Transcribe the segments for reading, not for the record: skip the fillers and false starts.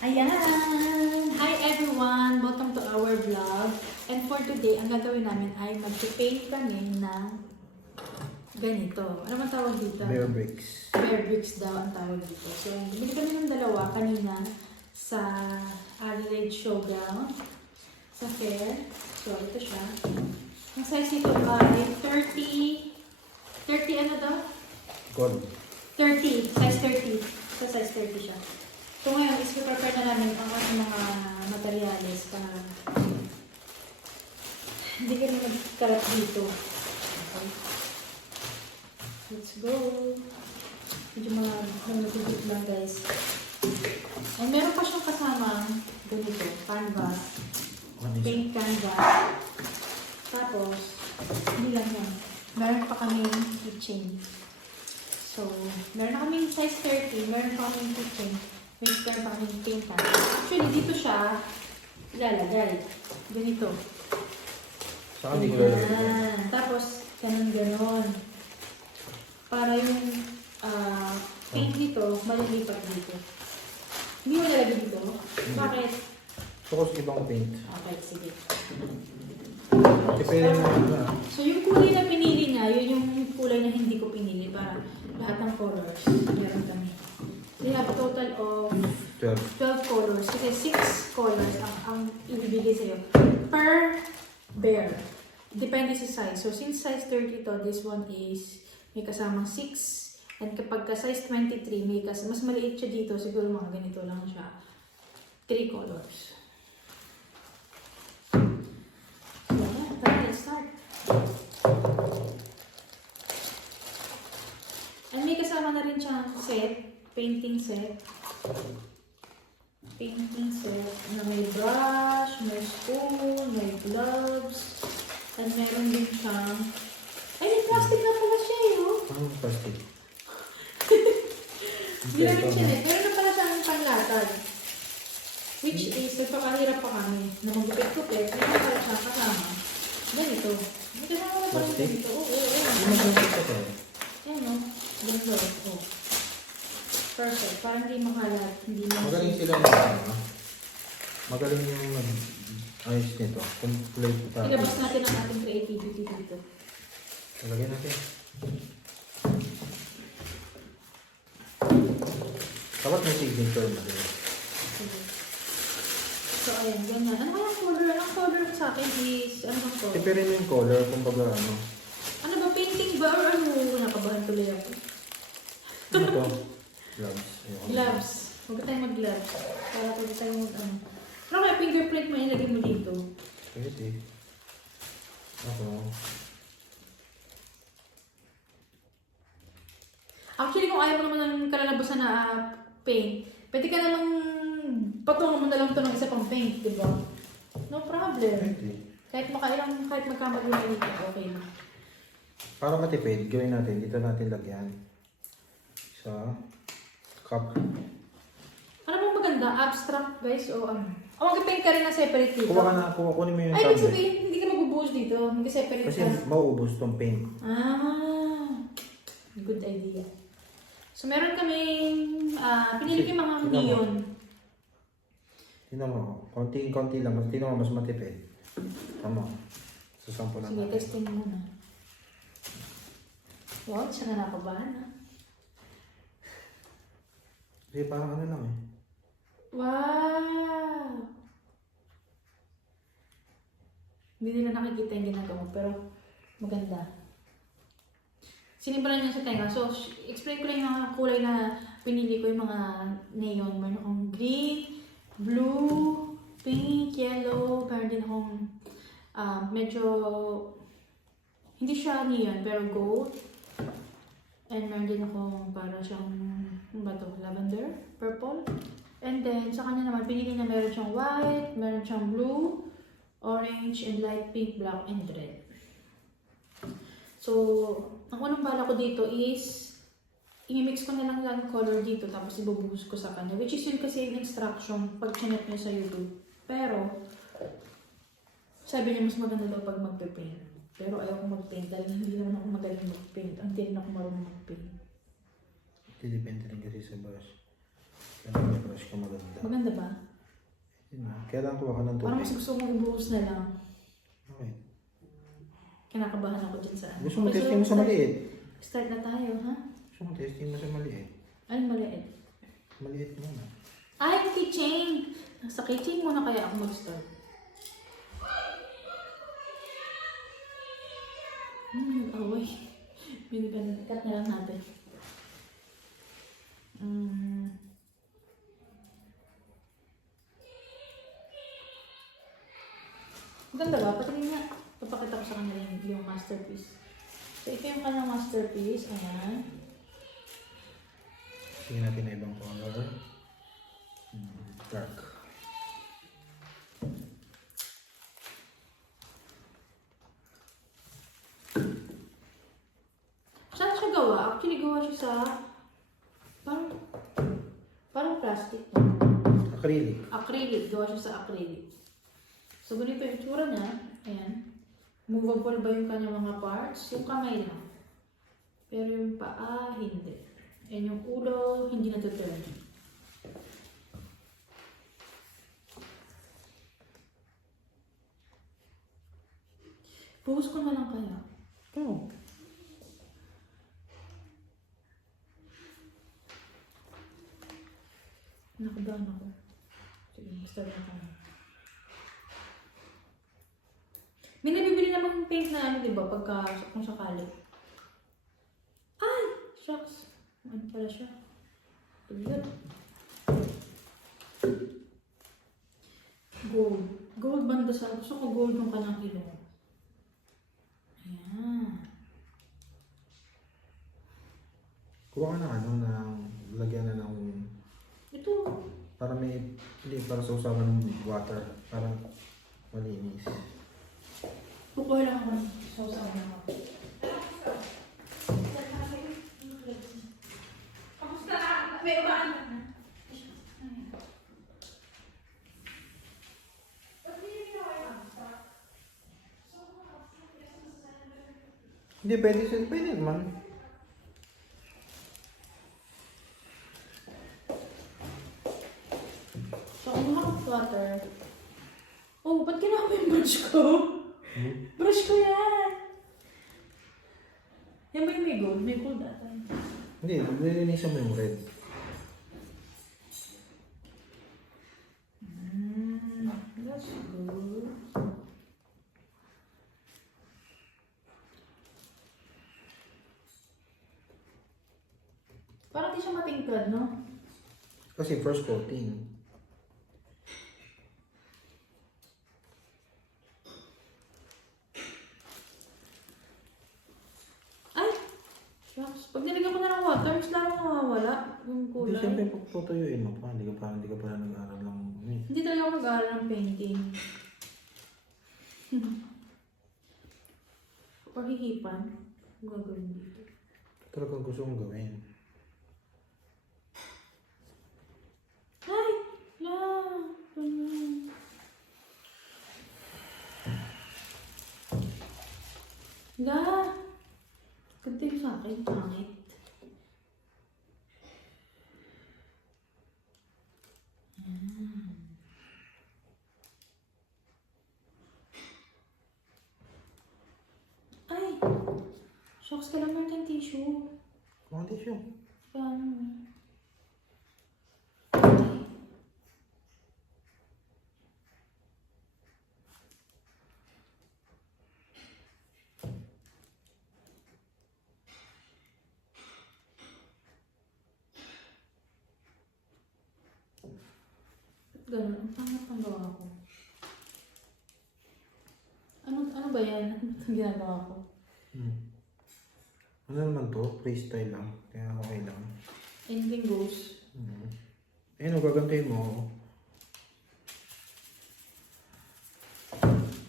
Ayan! Hi everyone! Welcome to our vlog. And for today, ang gagawin namin ay mag-paint kami ng ganito. Ano man tawag dito? Bear bricks. Bear bricks daw ang tawag dito. So, bili kami ng dalawa kanina sa Adelaide Showground sa fair. So, ito siya. Ang size nito ay 30 ano daw? Gold. 30. Size 30. So, size 30 siya. So ngayon, is-prepare na namin ang ating mga materyales para hindi kami magkalat dito. Okay. Let's go! Medyo mga nagigit lang guys. And meron pa siyang kasamang ganito, canvas, paint canvas. Tapos, hindi lang yan. Meron pa kaming keychain. So, meron na kaming size 30, meron pa kaming keychain. May meron pa kaming paint canvas. Actually, dito siya ilalagay. Ganito. Saka hindi ko Ayan. Tapos, ganon. Para yung paint dito, malilipat dito. Hindi mo nalagay dito? Bakit? Focus ibang paint. Okay, sige. Depende na. So, yung kulay na pinili niya, yun yung kulay na hindi ko pinili para lahat ng colors. Meron kami. We have a total of 12. 12 colors. Kasi 6 colors ang ibibigay sa'yo per bear. Depende sa size. So, since size 30 to, this one is may kasamang 6. And kapag ka size 23, may mas maliit siya dito. Siguro mga ganito lang siya. 3 colors. So, yeah. Tara, let's start. And may kasama na rin siyang set. Painting set na may brush, may spoon, may gloves, and meron din siyang may plastic na pala siya Anong plastic? Hindi namin siya meron na pala siyang panlatag, which is nagpapahirap pa kami na magupit-kupit. Meron na pala siyang kasama ganito. May kasama na pala siya dito. Oo. Ano plastic ka tayo? Yan o, ganito. Oh. Perfect. Parang hindi makalat. Hindi Magaling sila na magaling yung ayos nito. Complete pa. ilabas natin ang ating creativity dito. Lagyan natin. Dapat may signature na din. Sige. So, ayan. Ganyan. Ano kaya color? Ang color sa akin is, ano bang color? Tipirin mo yung color kung baga ano. Ano ba? Painting ba? Or ano? Nakabahan tuloy ako. Ano to? Gloves. Ayun. Gloves. Huwag tayo mag-gloves. Para pwede tayo mag-ano. Ano kaya fingerprint mo ilagay mo dito? Pwede. Ako. Actually, kung ayaw mo naman ng kalalabasan na paint, pwede ka namang patungan mo na lang ito ng isa pang paint, di ba? No problem. Pwede. Kahit magkamali na dito, okay na. Para matipid, gawin natin. Dito natin lagyan. Sa cup. Ano bang maganda? Abstract, guys, o ano? O mag-paint ka rin na separate dito? Kuha ka na, kunin mo yung Ay, ibig tablet. sabihin, hindi ka magbubuhos dito. Mag-separate Kasi ka. mauubos tong paint. Good idea. So, meron kaming, pinili ko yung mga Tingnan mo. neon. Tingnan mo, konti-konti lang. Tingnan mo, mas matipid. Tama. Sasampo lang Sige, natin. testing muna. Wow, siya na nakabahan ha. Kasi parang ano lang eh. Wow! Hindi nila nakikita yung ginagawa, pero maganda. Sinimulan niya sa tenga. So, explain ko lang yung mga kulay na pinili ko, yung mga neon. Meron akong green, blue, pink, yellow. Meron din akong medyo, hindi siya neon, pero gold. And meron din akong para siyang, ano ba ito? Lavender, purple. And then, sa kanya naman, pinili niya meron siyang white, meron siyang blue, orange, and light pink, black, and red. So, ang unang bala ko dito is, i-mix ko na lang yung color dito, tapos ibubuhos ko sa kanya. Which is yun kasi yung instruction pag chinet nyo sa YouTube. Pero, sabi niya mas maganda daw pag magpe-paint. Pero ayaw ko mag-paint dahil hindi naman ako magaling mag-paint. Hindi rin ako marunong mag-paint. Depende rin kasi sa brush. Kaya may brush ka maganda. Maganda ba? Yun na. Kailangan kuha ka ng Parang tubig. mas gusto mong ibuhos na lang. Okay. Kinakabahan ako dyan sa ano. Gusto mo Okay, so testing mo sa maliit? Start na tayo, ha? Gusto mo testing mo sa maliit? Ano maliit? Maliit muna. Ay, keychain! Sa keychain muna kaya ako mag-start. Nag-away. Cut na lang natin. Ganda ba? Patingin nga. Papakita ko sa kanila yung masterpiece. So, ito yung kanyang masterpiece. Ayan. Tingnan natin na ibang color. Dark. Saan siya gawa? Actually, gawa siya sa parang plastic. Acrylic. Acrylic. Gawa siya sa acrylic. So, ganito yung itsura niya. Ayan. Movable ba yung kanyang mga parts? Yung kamay lang. Pero yung paa, hindi. And yung ulo, hindi na-turn. Buhos ko na lang kaya. Oh. Nakabahan ako. Sige, basta lang ako. May nabibili namang paint na ano, di ba? Pagka, kung sakali. Ay! Shucks. Ano pala siya? Tignan. Gold. Gold banda sa... Gusto ko gold ng kanyang ilong. Ayan. Kuha ka ng ano, ng lagyan na ng... Ito. Para may... Hindi, para sa usapan ng water. Para malinis. Kukuha lang ako ng sausawan ako. Kamusta na? May ubaan na. Hindi, pwede naman. So, kumuha ko ng water. Oh, ba't ginawa mo yung brush ko? Brush ko yan! Yan ba yung may gold? May gold ata. Hindi, nilinisan mo yung red. That's good. Parang di siya matingkad, no? Kasi first coating. Ay! Shucks. Pag nilagyan ko na ng water, mas lalong mawawala yung Hindi, kulay. siyempre tutuyuin mo pa. Hindi ka pa nag-aaral ng... Hindi talaga ako mag-aaral ng painting. Or hihipan. Ang gagawin dito. Talagang gusto kong gawin. Ay! La! Ganyan. La! Ganda yung sa akin. Pangit. Ay! Shucks, kailangan natin tissue. Mga tissue. Paano? Ganun, ang pangit ang gawa ko. Ano ba yan? Ano itong ginagawa ko? Ano naman to? Freestyle lang. Kaya okay lang. Anything goes. Ayun, gagantuin mo.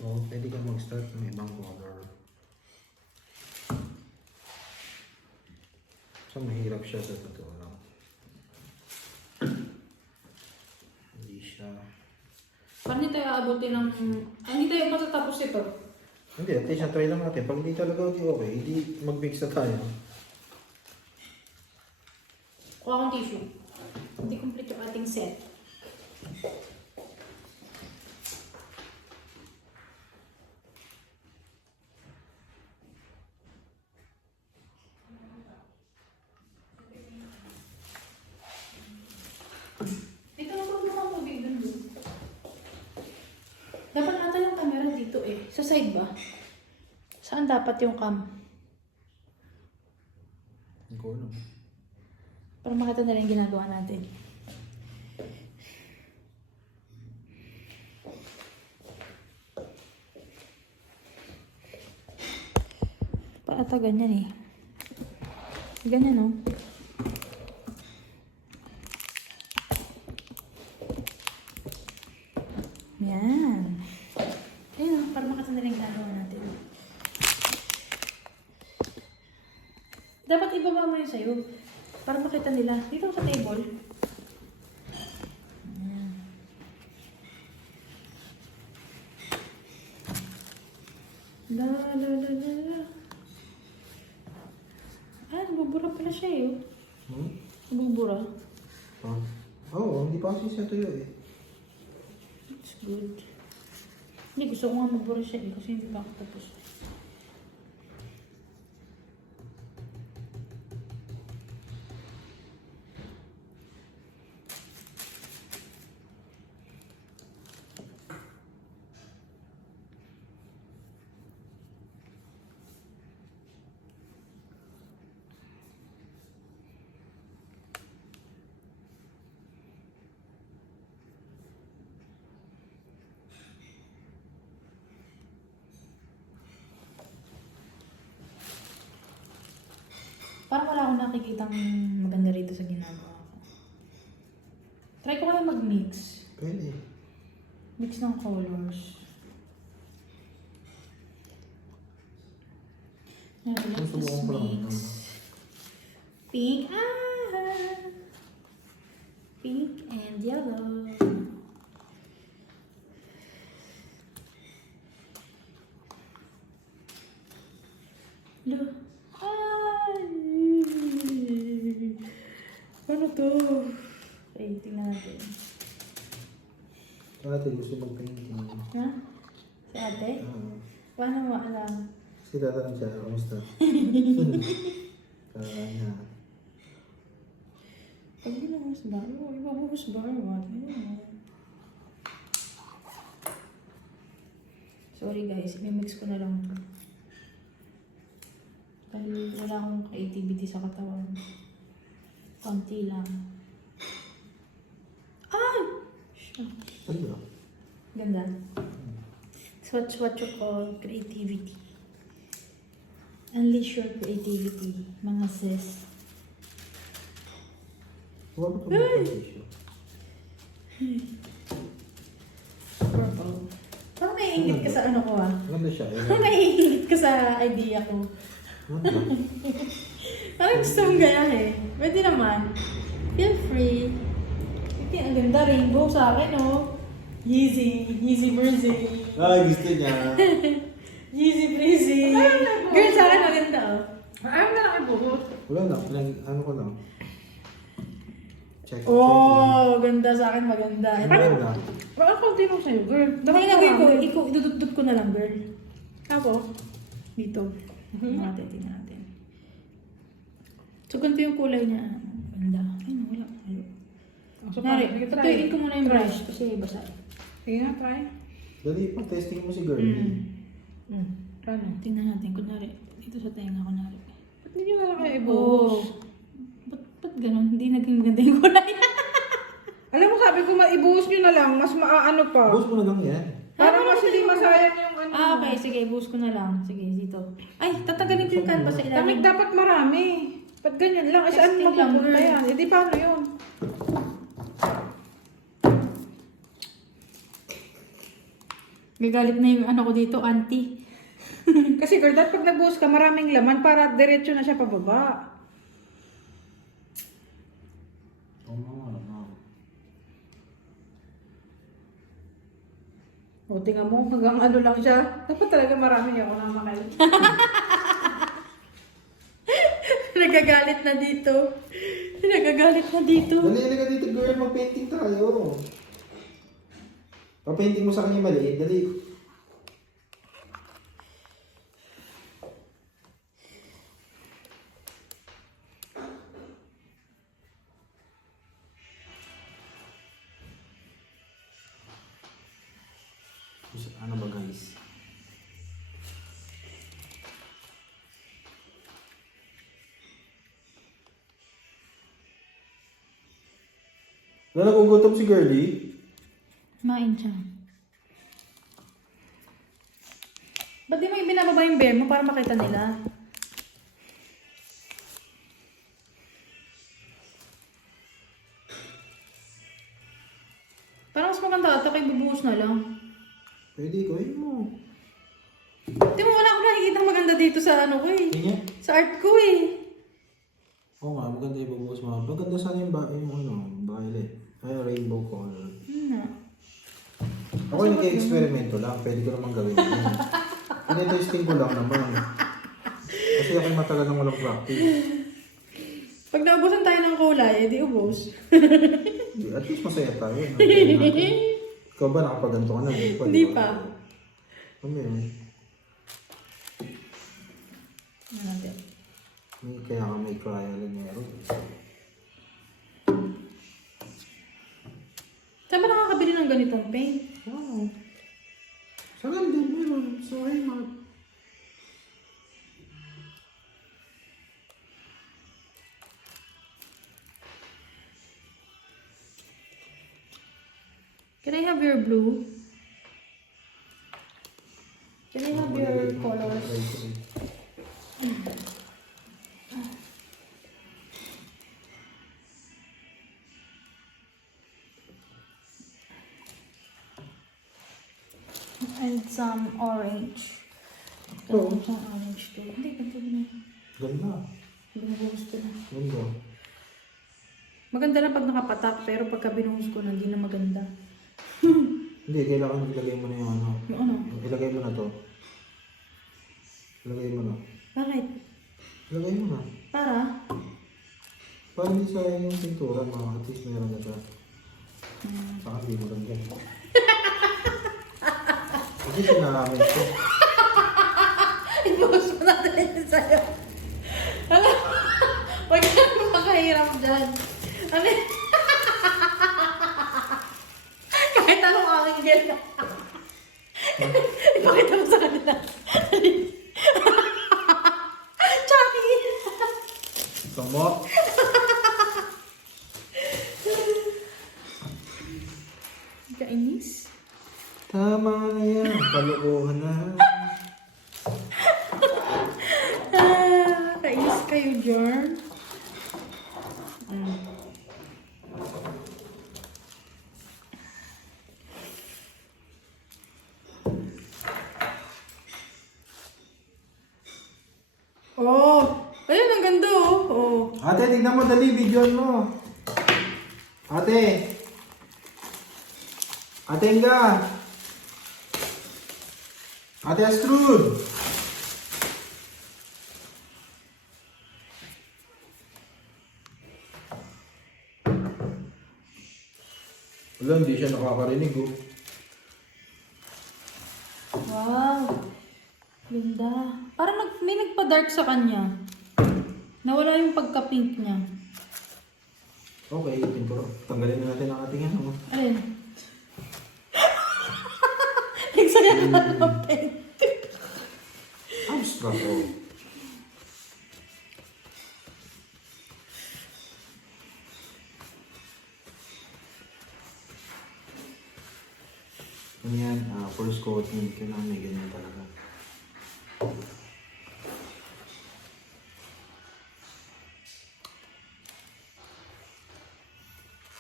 So, pwede ka mag-start ng ibang color. So, mahirap siya sa totoo lang. Hindi siya... Paano hindi tayo aabutin ng... Ay, hindi tayo matatapos ito. Hindi, at least na-try lang natin. Pag hindi talaga okay, hindi mag-mix na tayo. Kuha akong tissue. Hindi complete yung ating set. Ito na kung naman tubig dun. Dapat nata yung camera dito eh. Sa side ba? Saan dapat yung cam? Hindi ko alam. Para makita na rin yung ginagawa natin. Paata ganyan eh. Ganyan no? Yan. Ayun, para makita na rin yung ginagawa natin. Dapat ibaba mo yun sa'yo. Para makita nila. Dito sa table. Ayan. La la la la la. Ah, nabubura pala siya eh. Nabubura. Ah. Oo, hindi pa kasi siya tuyo eh. It's good. Hindi, gusto ko nga magbura siya eh. Kasi hindi pa ako tapos. Parang wala akong nakikitang maganda rito sa ginagawa ko. Try ko kaya mag-mix. Pwede. Mix ng colors. Now, let's Susubukan ko lang. mix. Pink. Ah! Pink and yellow. Look. Ano to? Okay, tingnan natin. Ate, gusto mag-painting. Ha? Si ate? Ah. Paano mo alam? Kasi tatanong siya, kamusta? Niya. Pag ginahus ba? Ibabuhos ba? What? Sorry guys, imimix ko na lang to. Dahil wala akong creativity sa katawan. Konti lang. Ay! Ano? Ganda. That's what you call creativity. Unleash your creativity, mga sis. Huwag mo itong tissue. Purple. Parang naiingit ka sa ano ko ah. Maganda siya. Parang naiingit ka sa idea ko. Ano? Parang gusto mong ganyan eh. Pwede naman. Feel free. Ito ang ganda rainbow sa akin oh. Yeezy. Yeezy breezy. Ay, gusto niya. Yeezy breezy. Girl, sa akin maganda oh. Ayaw na lang ibuhot. Wala lang. Ano ko lang. Check. Oh, ganda sa akin maganda. Ano na? Baka konti lang sa'yo, girl. Dapat nilagay ko, idududod ko na lang girl. Ako? Dito. Tingnan natin, tingnan natin. So, ganito yung kulay niya. Ganda. Ay, wala. So, Nari, try. tuyuin ko muna yung brush kasi basa. Sige nga, try. Dali, pag-testing mo si girlie. Paano? Tingnan natin. Kunwari, dito sa tenga, kunwari. Ba't hindi nyo na lang kayo ibuhos? Ba't ganun? Hindi naging maganda yung kulay. Alam mo, sabi ko, maibuhos nyo na lang. Mas maaano pa. Boss mo na lang yan. Para mas hindi masayang yung ano. Okay. Sige, buhos ko na lang. Sige, dito. Ay, tatanggalin ko yung canvas sa Tamig ilalim. dapat marami. Ba't ganyan lang? Ay, saan Testing lang, mapupunta girl. yan? Eh, di paano yun? Gagalit na yung ano ko dito, auntie. Kasi girl, dapat pag nagbuhos ka, maraming laman para diretso na siya pababa. O, tingnan mo, hanggang ano lang siya. Dapat talaga marami ako na makal. Nagagalit na dito. Nagagalit na dito. Dali ka dito, girl. Mag-painting tayo. Pa-painting mo sa kanya maliit. Dali. Ano ba guys? Wala nagugutom si Girlie? Kumain siya. Ba't di mo ibinababa yung bear mo para makita nila? Parang mas maganda ata kay bubuhos na lang. Pwede ko, yun mo. Di mo wala akong nakikita maganda dito sa ano ko eh. Tingnan. Sa art ko eh. Oo nga, maganda yung bubuhos mo. Maganda sana yung, yung ano, violet. Ay, rainbow color. Na. Ako yung nag-experimento lang. Pwede ko naman gawin yun. Pinetesting ko lang naman. Kasi ako matagal nang walang practice. Pag naubusan tayo ng kulay, edi ubos. At least masaya tayo. Ikaw ba nakapaganto ka na? Hindi pa. Ano yun? Ano natin? Kaya ka may trial and error. Saan ba nakakabili ng ganitong paint? Wow. Saan din meron? So, hey, Mark. Can I have your blue? Can I have your colors? And some orange. Oh. Some orange too. Hindi, ganito na. Ganda. Binubuhos ko na. Ganda. Maganda na pag nakapatak, pero pagka binuhos ko na, hindi na maganda. Hindi, kailangan ilagay mo na yung ano. Yung ano? Ilagay mo na to. Ilagay mo na. Bakit? Ilagay mo na. Para? Para hindi sayang yung pintura, mga at least meron na siya. Saka hindi mo lang yan. Kasi sinamin ko. Ibuhos mo natin yun sa'yo. Alam, wag ka makahirap dyan. Ano yun? Kahit anong aking gel. Ipakita mo sa kanila. Chucky! Tomo. Kainis? Tama na yan. Palukuhan na. Kainis kayo, Jorn. Oh! Ayun, ang ganda oh. Oh. Ate, tignan mo dali, video mo. Ate. Ate Inga. Ate Astrud. Wala, hindi siya nakakarinig oh. Wow! Ganda. Parang may nagpa-dark sa kanya. Nawala yung pagka-pink niya. Okay, pintura. Tanggalin na natin ang ating ano. Ayun. Nagsaya ka ng paint. Abstract oh. Ano yan? First coating. Kailangan may ganyan talaga.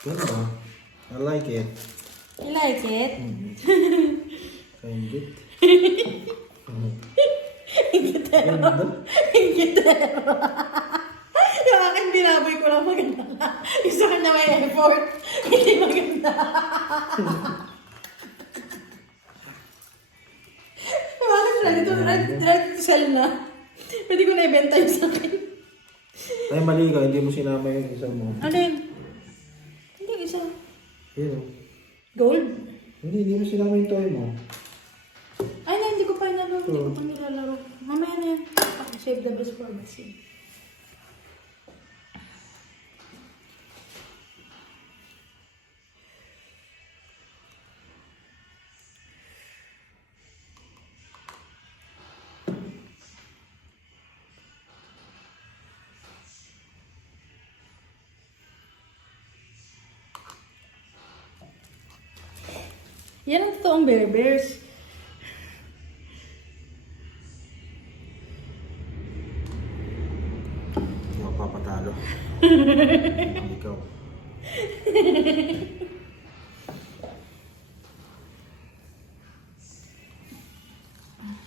Ganda. I like it. You like it? Find it. Ingitero. Ganda. Ingitero. Yung akin binaboy ko lang maganda ka. Yung sa kanya may effort. Hindi maganda. Yung akin ready to sell na. Pwede ko na ibenta yung sa akin. Ay, mali ka. Hindi mo sinama yung isa mo. Alin? Hindi isa. Yun. Gold? Hindi mo sinama yung toy mo. Ay na, hindi ko pa inalaro. Hindi ko pa nilalaro. Mamaya na yan. Save the best for last. Yan ang totoong Bear Bears. Hindi ako papatalo. Ikaw.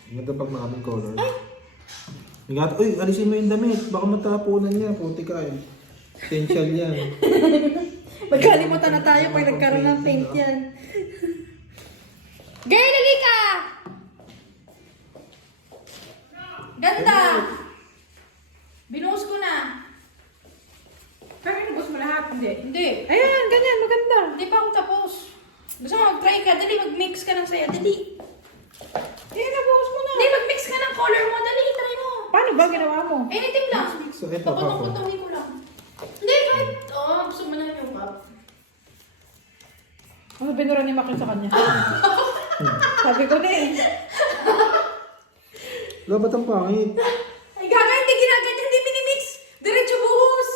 Ganda pag maraming color. Ingat, uy, alisin mo yung damit. Baka matapunan niya. Puti ka eh. Essential yan. Magkalimutan na tayo pag nagkaroon ng paint yan. Girl, dali ka! Ganda! Binuhos ko na. Pero inubos mo lahat, hindi. Hindi. Ayan, ganyan, maganda. Hindi pa ako tapos. Gusto mo mag-try ka? Dali, mag-mix ka ng saya. Dali. Eh, nabuhos mo na. Hindi, mag-mix ka ng color mo. Dali, try mo. Paano ba ginawa mo? Anything lang. So, ito, Paputong-putongin ko lang. Hindi, kahit. Gusto mo na yung cup. Ano binura ni Makin sa kanya? Sabi ko na eh. Wala ba't ang pangit? Ay, gaga, hindi ginagat. Hindi minimix. Diretso buhos.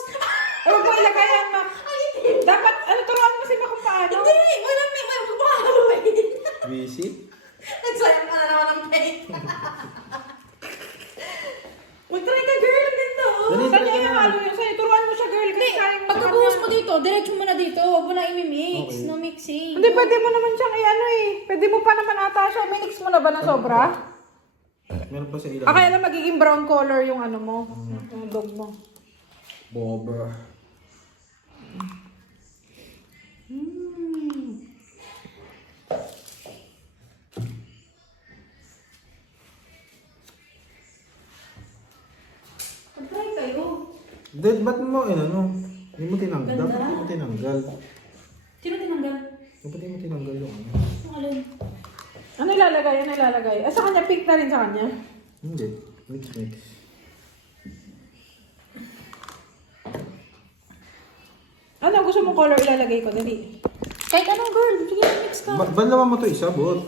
Huwag mo ilagay yan, Mak. Dapat, turuan mo si Mak kung paano. Hindi, wala may magpahaluin. Busy? Nagsayang ka na naman ng paint. Mag-try ka, girl. Ang ganda, oh. Dali, Saan try niya ka na. inahalo yun sa'yo? Turuan mo siya, girl. Hindi, Kasi kaya mo sa pagkabuhos kanya. mo dito, diretso mo na dito. Huwag mo na imimix. Okay. No mixing. Hindi, pwede mo naman siyang i-ano eh. Pwede mo pa naman ata siya. Minix mo na ba ng sobra? Meron pa sa ilalim. Kaya lang magiging brown color yung ano mo. Yung dog mo. Boba. Mag-try kayo. Dad, ba't mo, ano? Hindi mo tinanggal. Ganda. Dapat hindi mo tinanggal. Sino tinanggal? Dapat hindi mo tinanggal yung ano. Yung alin? Ano ilalagay? Ano ilalagay? Sa kanya, pink na rin sa kanya. Hindi. Mix, mix. Ano gusto mong color ilalagay ko? Dali. Kahit anong girl. Sige, mix ka. Banlawan mo to isabot.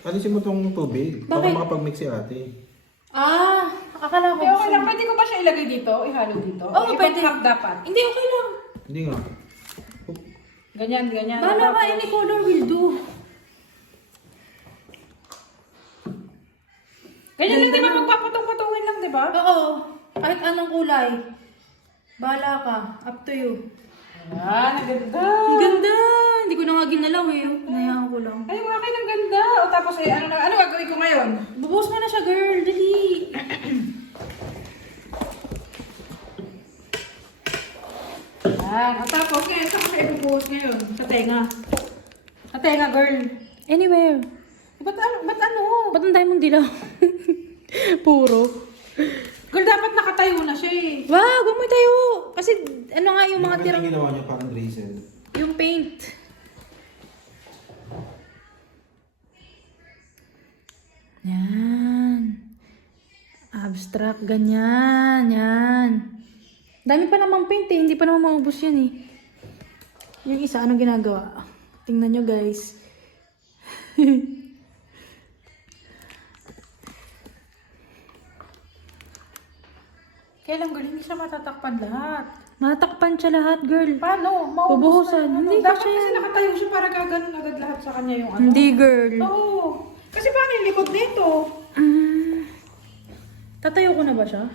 Alisin mo tong tubig. Baka Bakit? makapag-mix si ate. Akala ko. Okay, okay lang. Pwede ko ba siya ilagay dito? Ihalo dito? Oo, pwede. Ipag-cup dapat. Hindi, okay lang. Hindi nga. Ganyan, ganyan. Bahala ka, any color will do. Ganyan lang, di ba? Magpaputong-putungin lang, di ba? Oo. Kahit anong kulay. Bahala ka. Up to you. Ayan, ang ganda. Ang ganda! Hindi ko na nga ginalaw eh. Nayaan ko lang. Ay, mga ang ganda. O tapos, ano gagawin ko ngayon? Bubuhos mo na siya, girl. Dali. Ayan. O tapos, ngayon, saan ko siya ibubuhos ngayon? Sa tenga. Sa tenga, girl. Anywhere. Ba't ano? Ba't ang tayo mong dilaw? Puro. Girl, dapat nakatayo na siya eh. Wow, huwag mo tayo. Kasi ano nga yung mga tirang... ginawa niya parang drizzle. Yung paint. Yan. Abstract, ganyan. Yan. Dami pa naman paint eh. Hindi pa naman maubos yan eh. Yung isa, anong ginagawa? Tingnan nyo guys. Kaya lang, girl, hindi siya matatakpan lahat. Matakpan siya lahat, girl. Paano? Bubuhusan. Hindi Dapat kasi kasi nakatayo siya para gaganon agad lahat sa kanya yung ano. Hindi, girl. Oo. Kasi paano yung likod nito? Tatayo ko na ba siya?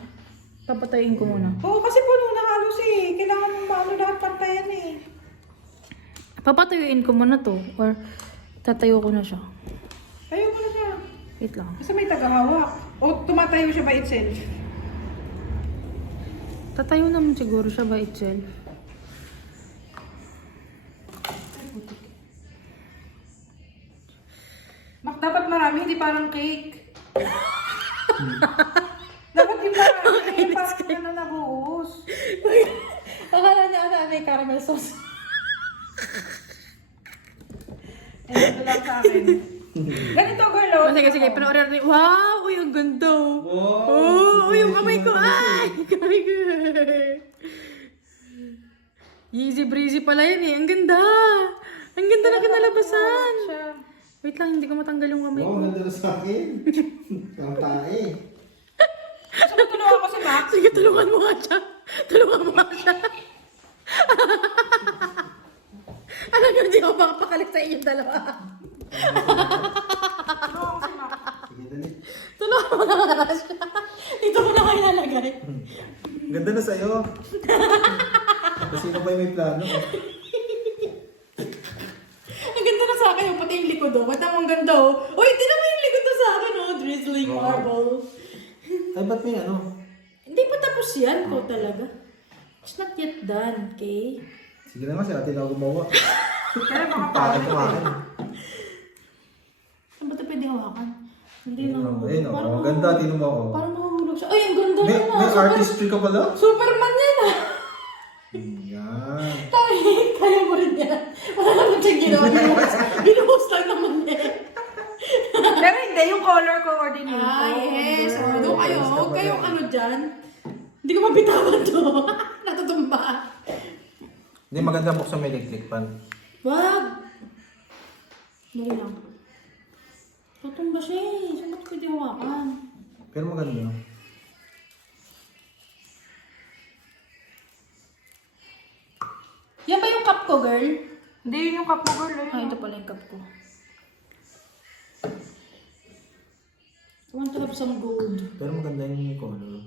Papatayin ko muna. Oo, kasi puno na halos eh. Kailangan mong maano lahat pantayan eh. Papatayuin ko muna to. Or tatayo ko na siya. Tayo mo na siya. Wait lang. Kasi may tagahawak. O tumatayo siya by itself. Tatayo naman siguro siya by itself. Mak, dapat marami, hindi parang cake. Dapat yung marami, hindi parang ano nabuhos. Akala niya ano, may caramel sauce. Ito lang sa akin. Ganito, girl. Oh. Sige, sige. Panoorin natin. Wow! Uy, ang ganda. Oh, yung kamay ko. Ay! Kamay ko. Easy breezy pala yan eh. Ang ganda. Ang ganda na kinalabasan. Wait lang, hindi ko matanggal yung kamay ko. Wow, ganda na sa akin. Ang tae. Gusto mo tulungan ko si Max? Sige, tulungan mo nga siya. Tulungan mo nga siya. Alam niyo, hindi ako makapakalit sa inyong dalawa. Tulungan ko si Mac. Sige, dali. Tulungan mo na nga siya. Ito mo na kayo nalagay. Ganda na sa'yo. Kasi sino ba yung may plano? Ang ganda na sa akin, pati yung likod oh. Ba't ang ganda oh. Uy, hindi naman yung likod na sa akin oh. Drizzling Oo. marble. Ay, ba't may ano? Hindi pa tapos yan ko talaga. It's not yet done, okay? Sige na nga, si ate na gumawa. Kaya mga Bakit kumain? Saan ba ito pwede hawakan? Hindi na. Ayun, oh, ganda, tinan mo ako. Parang mahulog siya. Ay, ang ganda May, na. may artistry ka pala? Superman yan ah. Yan. Kaya mo rin yan. Wala naman siyang ginawa. Binuhos lang naman eh. Pero hindi, yung color coordinator. Ah, yes. O, doon kayo. Artist ka Huwag pala. kayong ano dyan. Hindi ko mabitawan to. Natutumba. Hindi, maganda buksan may electric pan. Wag. Dali lang. Tutumba siya eh. Saan ba't pwede hawakan? Pero maganda. Yan ba yung cup ko, girl? Hindi, yun yung cup mo, girl. Ah, ito pala yung cup ko. I want to have some gold. Pero maganda yung color.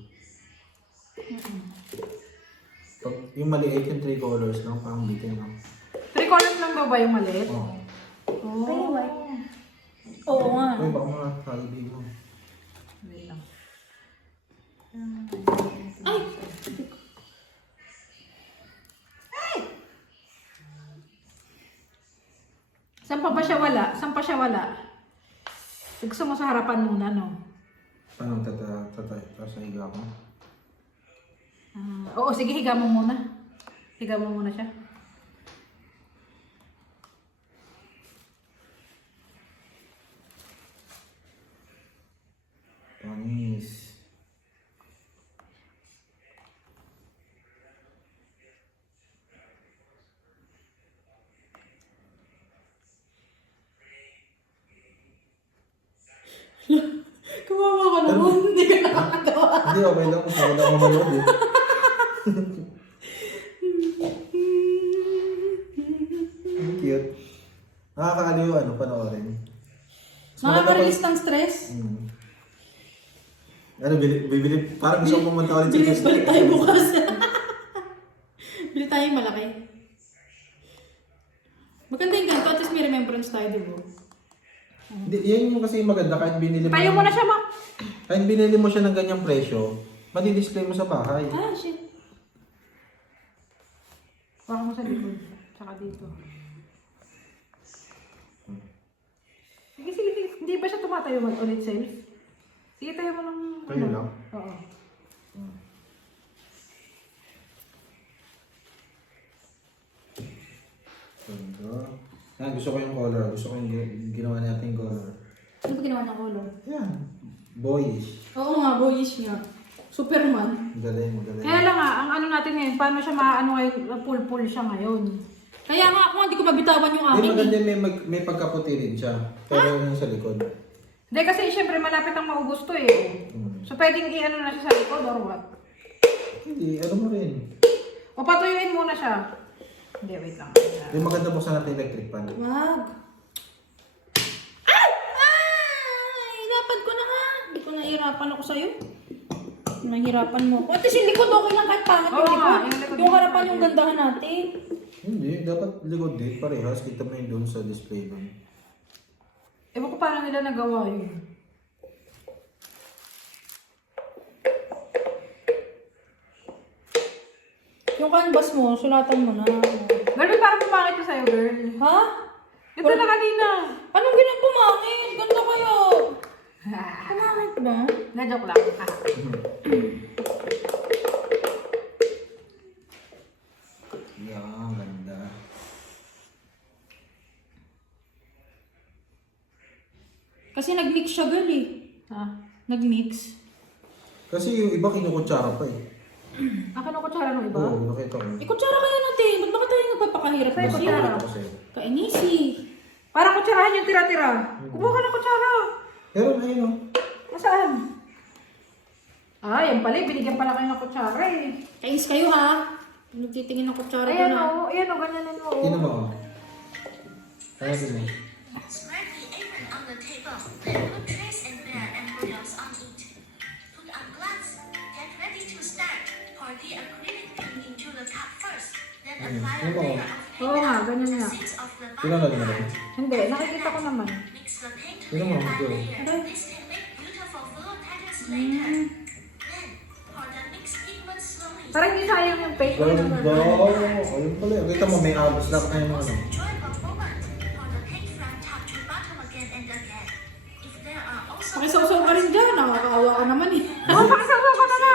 Pag yung maliit yung 3 colors lang, parang bitin lang. 3 colors lang daw ba yung maliit? Oo. Oh. Pero white. Oo nga. Uy, baka mga holiday mo. Wait lang. Ay! Saan pa ba siya wala? Saan pa siya wala? Gusto mo sa harapan muna, no? Paano tatahiga ako? Oo, sige, higa mo muna. Higa mo muna siya. Panis. Kawawa ka naman. Hindi ka nakakagawa. Hindi, okay lang. Wala akong manood eh. Ang cute. Nakakaaliw ano, panoorin. Mas maganda Nakaka-release ng stress. Mm. Ano, bibili, parang gusto ko pumunta ulit Bilis sa balik tayo bukas. Bili tayo yung malaki. Maganda yung ganito. At least may remembrance tayo, di ba? Hindi, yan yung kasi maganda kahit binili mo. Tayo mo na siya, Mac. Kahit binili mo siya ng ganyang presyo, madi-display mo sa bahay. Ah, shit. Baka mo sa likod. Tsaka dito. Sige, sige, sige. Hindi ba siya tumatayo ulit self? Sige, tayo mo ng... Tayo lang? Oo. Ganito. Yan, gusto ko yung color. Gusto ko yung ginawa natin color. Ano ba ginawa ng color? Yan. Boyish. Oo nga, boyish nga. Superman. Magaling, magaling. Kaya lang nga, ang ano natin ngayon, paano siya maano ngayon, pull-pull siya ngayon. Kaya nga ako, hindi ko mabitawan yung Hindi, akin. maganda may pagkaputi rin siya. Pero yung sa likod. Hindi, kasi syempre malapit ang maubos to eh. So pwedeng i-ano na siya sa likod or what? Hindi, ano mo rin. O patuyuin muna siya. Hindi, wait lang. Yung maganda buksan natin electric pan. Wag. Ay! Ay! Hirapan ko na nga. Hindi ko nahirapan ako sa'yo. Nahirapan mo. At least yung likod okay lang kahit pangit yung Oo nga, likod. yung likod Yung harapan yung gandahan natin. Hindi, dapat likod din. Parehas. Kita mo yun doon sa display doon. Ewan ko paano nila nagawa yun. Yung canvas mo, sulatan mo na. Girl, parang pumangit yun sa'yo, girl. Ha? Ito na kanina. Anong pinagpumangit? Ganda kayo. Pumangit ba? Na-joke lang. Yan, ganda. Kasi nag-mix siya, girl eh. Ha? Nag-mix. Kasi yung iba kinukutsara pa eh. Ako na kutsara ng iba? Oo, nakita ko. Ikutsara kaya natin. Ba't bakit tayo nagpapakahirap? Ay, Kasi kutsara. Ako sa'yo. kainisi. Para kutsarahan yung tira-tira. Kubuha ka ng kutsara. Pero ayun o. Nasaan? Ah, yan pala. Binigyan pala kayo ng kutsara eh. Kainis kayo ha. Nagtitingin ng kutsara ko Ayan na. o. Ayan o. Ganyanin mo. Tingnan mo o. Kaya din eh. apron on the table. Then put trays and bear embryos on it. Put on gloves. Get ready to start. Pour the acrylic paint into the cup first. Then apply a layer of paint Oo nga, on ganyan the nga. seams of the Tingnan bottom natin part. natin. Hindi, nakikita ko naman. Mix the paint Tingnan mo, layer by ito. layer. This can make beautiful flow patterns later. Then pour the mixed pigment slowly. Parang hindi sayang yung paint. Ganda! Ayun pala. Kita mo, may abos lang na yung Most ano. enjoyable moment. Pour the paint from top to bottom again and again. If there are also Pakisawsaw ka rin dyan. Nakakaawa ka naman eh. Oo, pakisawsaw ka na na.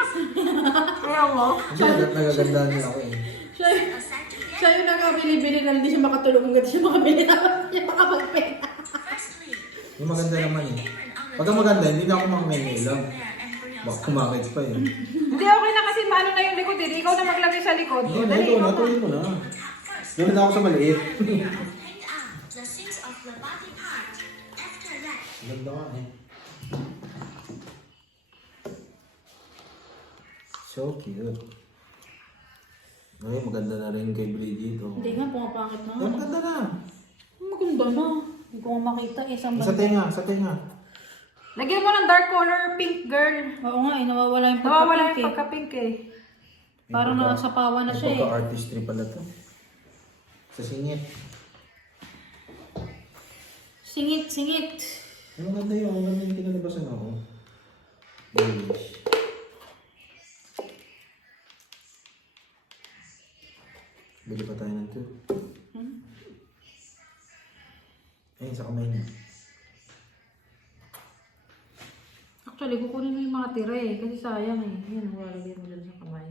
Ayaw mo. Kasi nagagandaan nila ako eh. Siya, aside to get siya yung nakabili-bili na hindi siya makatulog hanggang siya makabili na siya makapagpenta. firstly, Yung maganda naman eh. apron on the Pagka maganda, hindi na ako mangmenilang. bear embryos Baka kumakit pa eh. Hindi, okay na kasi maano na yung likod eh. Ikaw na maglagay sa likod. Hindi na, Dali, ito na. ikaw Tuloy mo na. on the top first. Doon na ako sa maliit. Layer of paint on the seams of the body part. After that, Ganda nga eh. So cute. Ay, maganda na rin kay Bridget. Oh. Hindi nga, pumapangit na. Ay, maganda na. Maganda na. Hindi ko nga makita. Isang Sa tenga, sa tenga. Lagyan mo ng dark color pink, girl. Oo nga, nawawala yung Nawawala pagka-pink yung eh. pagka-pink eh. Parang nasapawan na siya eh. Pagka-artistry pala to. Sa singit. Singit, singit. Ay, maganda yun. Ang ganda yung tinalabasan ako. Beige. Bili pa tayo ng ito. Ayun, sa kamay niya. Actually, kukunin mo yung mga tira eh. Kasi sayang eh. Yan, lalagyan mo dyan sa kamay.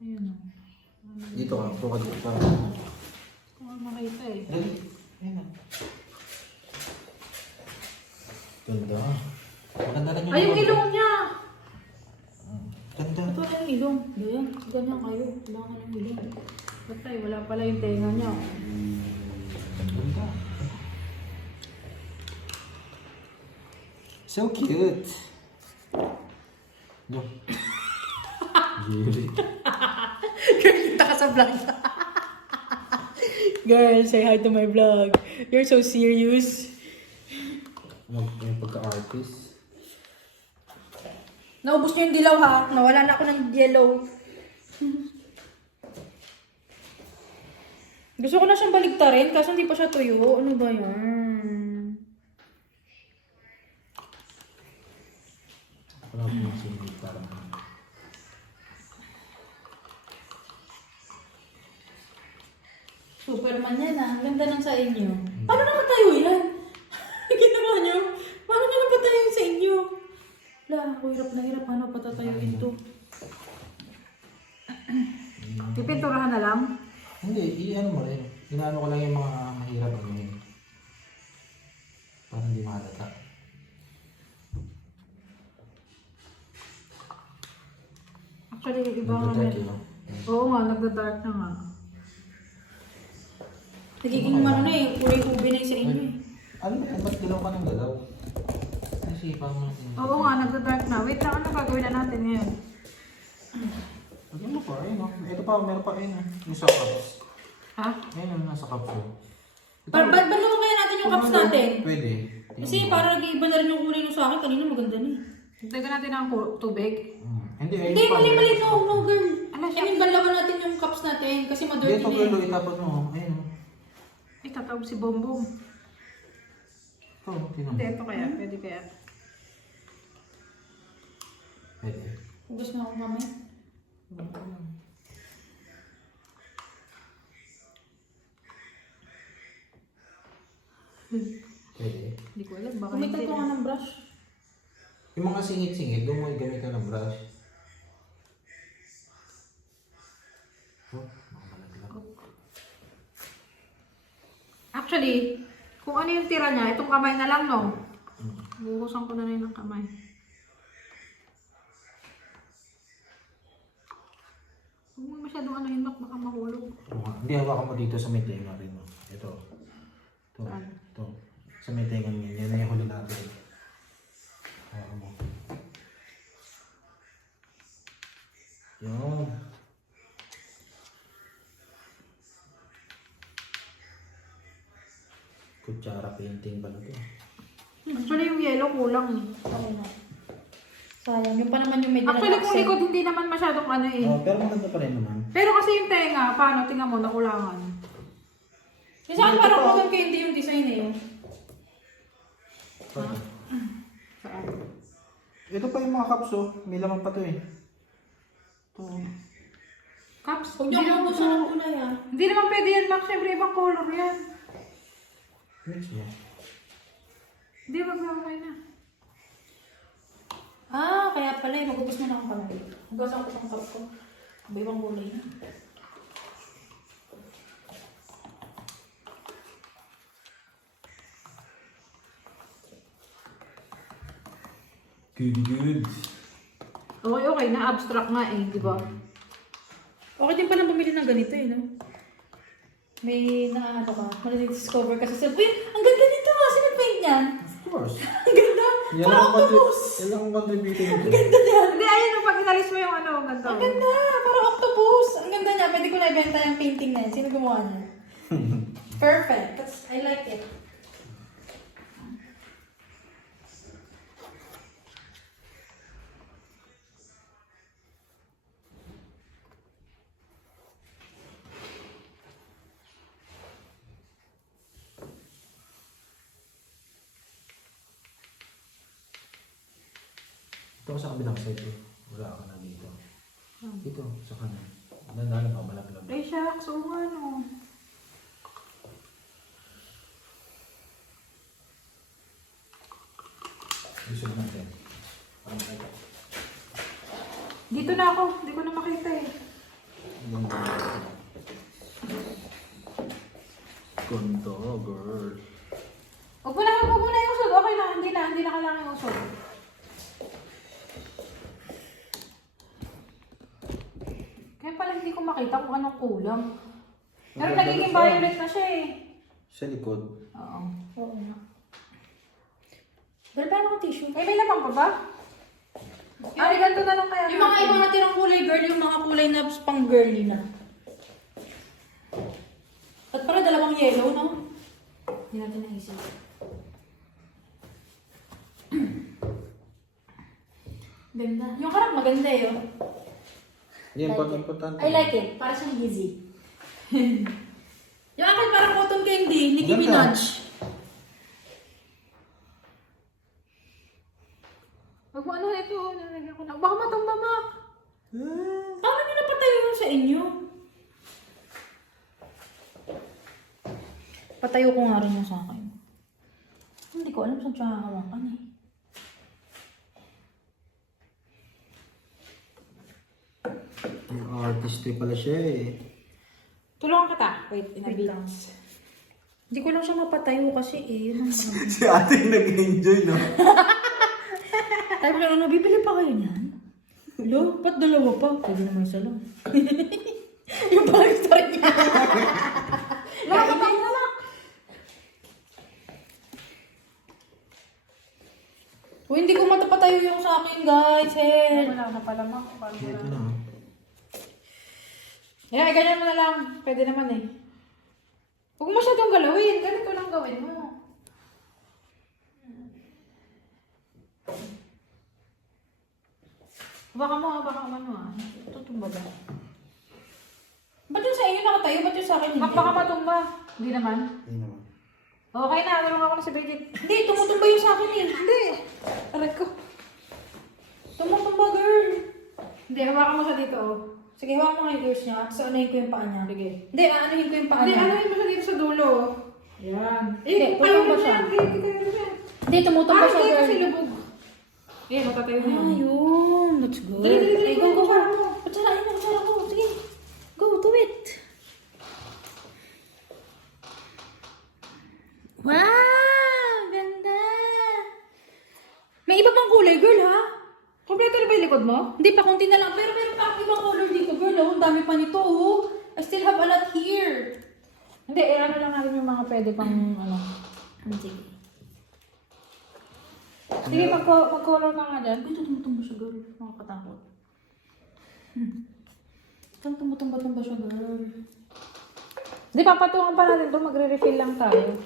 Ayan o. Dito ka, buka dito para. Kung ano makita eh. Dali. Ayun na. Ganda. Maganda rin yung Ay, yung ilong niya! Ganda. Ito na yung ilong. Ganyan, ganyan kayo. Kailangan ng ilong. Patay, wala pala yung tenga niya. Ganda. So cute. No. Gili. Girl, kita ka sa vlog. Girl, say hi to my vlog. You're so serious. May pagka-artist. Naubos niyo yung dilaw ha. Nawala na ako ng yellow. Gusto ko na siyang baligtarin kasi hindi pa siya tuyo. Ano ba yan? Wala ko yung singit parang. Superman yan ah. Ang ganda ng sa inyo. Paano nakatayo yan? Ginawa niyo? Paano niyo napatayo sa inyo? Wala, ako hirap na hirap. Paano patatayuin to? Pipinturahan na lang. Hindi, i-ano mo rin. Inaano ko lang yung mga mahirap ano yun. Parang hindi mahalata. Actually, iba nga Nagda-dark meron. yun, no? Oo nga, nagda-dark na nga. Nagiging ano na eh. Kulay-ubi na yung sa inyo eh. Ano ba? Ba't galaw ka ng galaw? Kasi parang mga Oo nga, nagda-dark na. Wait lang, ano gagawin na natin ngayon? Ano pa? Ayun, no? Ito pa, meron pa ayun. Yung sa cups. Ha? Ayun, nasa cups yun. Ba't naman kaya natin yung cups natin? Pwede. Kasi parang nag-iiba na rin yung kulay nung sa akin. Kanina maganda na eh. Dagdagan natin ng tubig. Hindi, ayun Hindi, pa. mali-mali. No, girl. Ano I siya? mean, banlawan natin yung cups natin kasi Hindi, ma-dirty ito na girl, eh. itapon mo. Ayun. Ay, tatawag si Bombom. Ito, tinan Hindi, mo. ito kaya. Pwede kaya. Pwede. Hugas na ako mamaya. Pwede. Hindi ko alam. Baka Kumitan hindi. ko nga ng brush. Yung mga singit-singit, doon mo gamitan ng brush. Oh, makalaglag. Actually, kung ano yung tira niya, itong kamay na lang, no? Buhusan ko na rin ng kamay. Huwag mo masyadong ano yun, baka mahulog. Hindi, hawakan mo dito sa may tenga rin. No? Ito. Ito. Saan? Ito. Sa may tenga niya. Yan na yung huli natin. Hawakan mo. Yun. Kutsara painting pala to. Actually, yung yellow kulang eh. Okay na. Sayang. Yung pa naman yung medyo Actually, kung nag-accent. likod, hindi naman masyadong ano eh. Oh, pero maganda pa rin naman. Pero kasi yung tenga, paano? Tingnan mo, nakulangan. Yung sa akin parang cotton candy yung design eh. Okay. Saan? Ito pa yung mga cups oh. May laman pa to eh. Ito. Cups? Huwag niyo ako gusto ng kulay ah. Hindi naman pwede yan, Max. Siyempre, ibang color yan. Mix mo. Hindi, wag na okay na. Ah, kaya pala eh. Magubos mo na akong kamay. Magubos ako ng cup ko. Iba-ibang kulay na. Good. Okay, okay na. Abstract nga eh, di ba? Okay din pala bumili ng ganito eh, no? May ano ka, discover ka sa self. Uy, ang ganda nito ha! Sino paint niyan? Of course. Ang ganda! Yan Parang ang octopus! yan ang contributing Ang ko. ganda niya! Hindi, ayun, pag inalis mo yung ano, ang ganda. Ang ganda! Parang octopus! Ang ganda niya. Pwede ko na ibenta yung painting na yan. Sino gumawa niya? Perfect. I like it. Ito sa kabilang side eh. Wala ka na dito. Dito, sa kanan. Nandahan ka, malaglag. Eh, shucks, oo nga no. Gusto natin. Parang makita. Dito na ako, hindi ko na makita eh. Ganda, girl. Huwag mo na yung usod. Okay na, hindi na kailangan yung usod. Kaya pala hindi ko makita kung anong kulang. Pero Maganda nagiging siya. violet na siya eh. Sa likod. Oo. Oo nga. Girl, paano kung tissue? Eh, may lapang pa ba? Ay, ganito na lang kaya. Yung mga ibang natirang kulay, girl, yung mga kulay na pang girly na. At pala dalawang yellow, no? Hindi natin naisip. Ganda. Yung harap maganda eh, oh. Yan, Like it. importante. I like it. Para siyang easy. Yung akin parang cotton candy, Nicki Maganda. Minaj. Huwag mo ano ito, nalagyan ko na. Baka matumba, Mak. Paano nyo napatayo yun sa inyo? Patayo ko nga rin yung sa akin. Hindi ko alam saan siya hawakan eh. Yung artist pala siya eh. Tulungan kita. Wait, Wait inabit. lang. Hindi ko lang siya mapatayo kasi eh. Yun ang mga... Si ate nag-enjoy, no? Tayo lang, ano, bibili pa kayo niyan? Lo, ba't dalawa pa? Pwede naman isa lang. Yung pala gusto rin niya. Nakakatawa na, Mak. Uy, hindi ko matapatayo yung sa akin, guys. Help. Wala na pala, Mak. Paano Ito na? na. Yeah, ganyan mo na lang. Pwede naman eh. Huwag mo masyadong galawin. Ganito lang gawin mo. Baka ano ah. Tutumba ba? Ba't yung sa inyo nakatayo? Ba't yung sa akin hindi? Baka matumba. Hindi naman. Hindi naman. Okay na, tulungan ako na si Bridget. Hindi, tumutumba yung sa akin eh. Hindi. Aray ko. Tumutumba, girl. Hindi, hawakan mo siya dito oh. Sige, hawakan mo nga yung ears niya. So, anuhin ko yung paa niya. Sige. Hindi, aanuhin ko yung paa Hindi, niya. ano mo siya dito sa dulo oh. Yan. Hindi, Eh, tutumba ayaw siya. Hindi, ayaw na yan. Hindi, tumutumba siya, Hindi girl. kasi lubog. Eh, matatayo na yan. Ayun, let's go. Dali, dali, dali, Ay, go, go, go. kutsara mo. Kutsarain mo, kutsara ko. Sige, go, do it. Wow, ganda. May iba pang kulay, girl, ha? Kompleto na ba yung likod mo? Hindi pa, konti na lang. Pero meron pa akong ibang color dito, girl. Oh. Ang dami pa nito, oh. I still have a lot here. Hindi, eh, ano lang natin yung mga pwede pang ano. Sige. Sige, mag-color ka nga dyan. Ito, tumutumba siya, girl. Nakakatakot. Saan tumutumba-tumba siya, girl? Hindi, papatungan pa natin ito. Magre-refill lang tayo.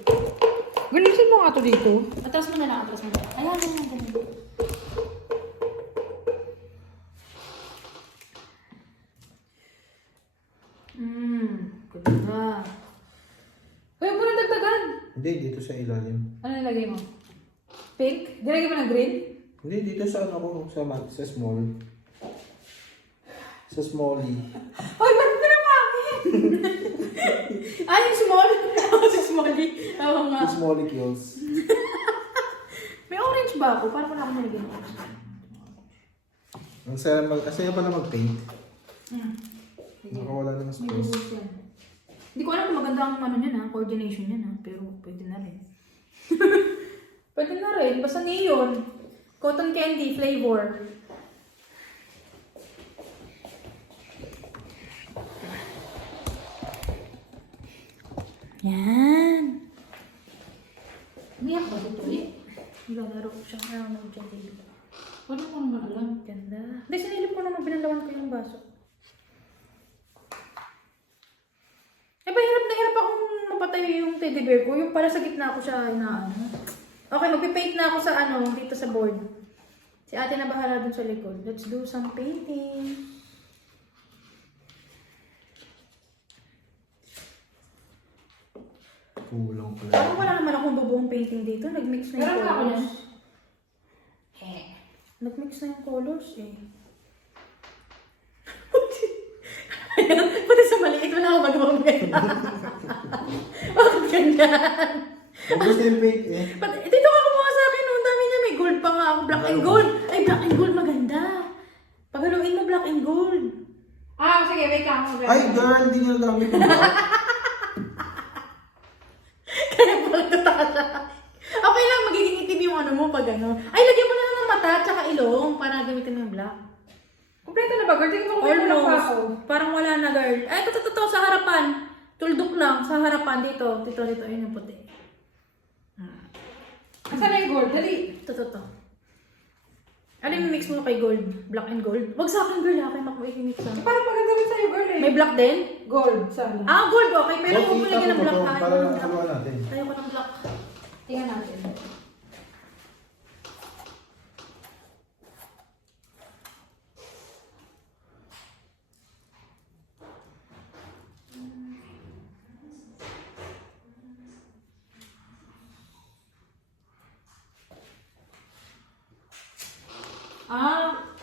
Ganisin mo nga to dito. Atras mo na lang, atras mo na lang. Ayan, ganyan, ganyan. Ganda. Huwag mo na dagdagan. Hindi, dito sa ilalim. Ano nilagay mo? Pink? Nilagay mo ng green? Hindi, dito sa ano ko, sa small. Sa smallie. Hoy, ba't mo na pangit? Ah, yung small? Ako si Smolly. Oo nga. Sa molecules. May orange ba ako? Parang wala akong nilagay ng orange. Ang saya pala mag-paint. Sige. Nakawala na ng May space. buhos yan. Hindi ko alam kung maganda ang ano niyan ha, coordination niyan ha, pero pwede na rin. Pwede na rin, basta neon. Cotton candy flavor. Yan. Umiyak ba ito ulit? Naglalaro ko siya. Nanonood siya dito. Wala ko naman alam. Ganda. Hindi, sinilip ko naman, binalawan ko yung baso. Eh ba, hirap na hirap akong mapatay yung teddy bear ko. Yung pala sa gitna ko siya na ano. Okay, magpipaint na ako sa ano, dito sa board. Si ate na bahala dun sa likod. Let's do some painting. Kulang pala. Parang wala naman akong bubuong painting dito. Nag-mix na yung Meron ka ako colors. yan. Nag-mix na yung colors eh. Ayan, pati sa maliit, wala akong magawang ganda. Bakit ganyan? Gusto yung paint eh. Pati, dito ka kumuha sa akin, ang dami niya, may gold pa nga ako. Black and gold. Ay, black and gold maganda. Paghaluin mo black and gold. Ah, sige, wait lang. Ay, girl, hindi nga nagamit yung black. Kaya pala natasha. Okay lang, magiging itim yung ano mo pag ano. Ay, lagyan mo na lang ng mata at saka ilong para gamitin mo yung black. Kompleto na ba, girl? Tingnan mo kung lang pa ako. Parang wala na, girl. Ay, ito, sa harapan. Tuldok lang, sa harapan dito. Dito, yun yung puti. Asan na yung gold? Dali. Ito. Ano yung mix mo kay gold? Black and gold? Wag sa akin, girl. Akin mix sa Parang maganda rin sa'yo, girl eh. May black din? Gold, sana. Ah, gold. Okay, pero huwag mo lagyan ng black. Para nakaluan natin. Ayoko ng black. Tingnan natin.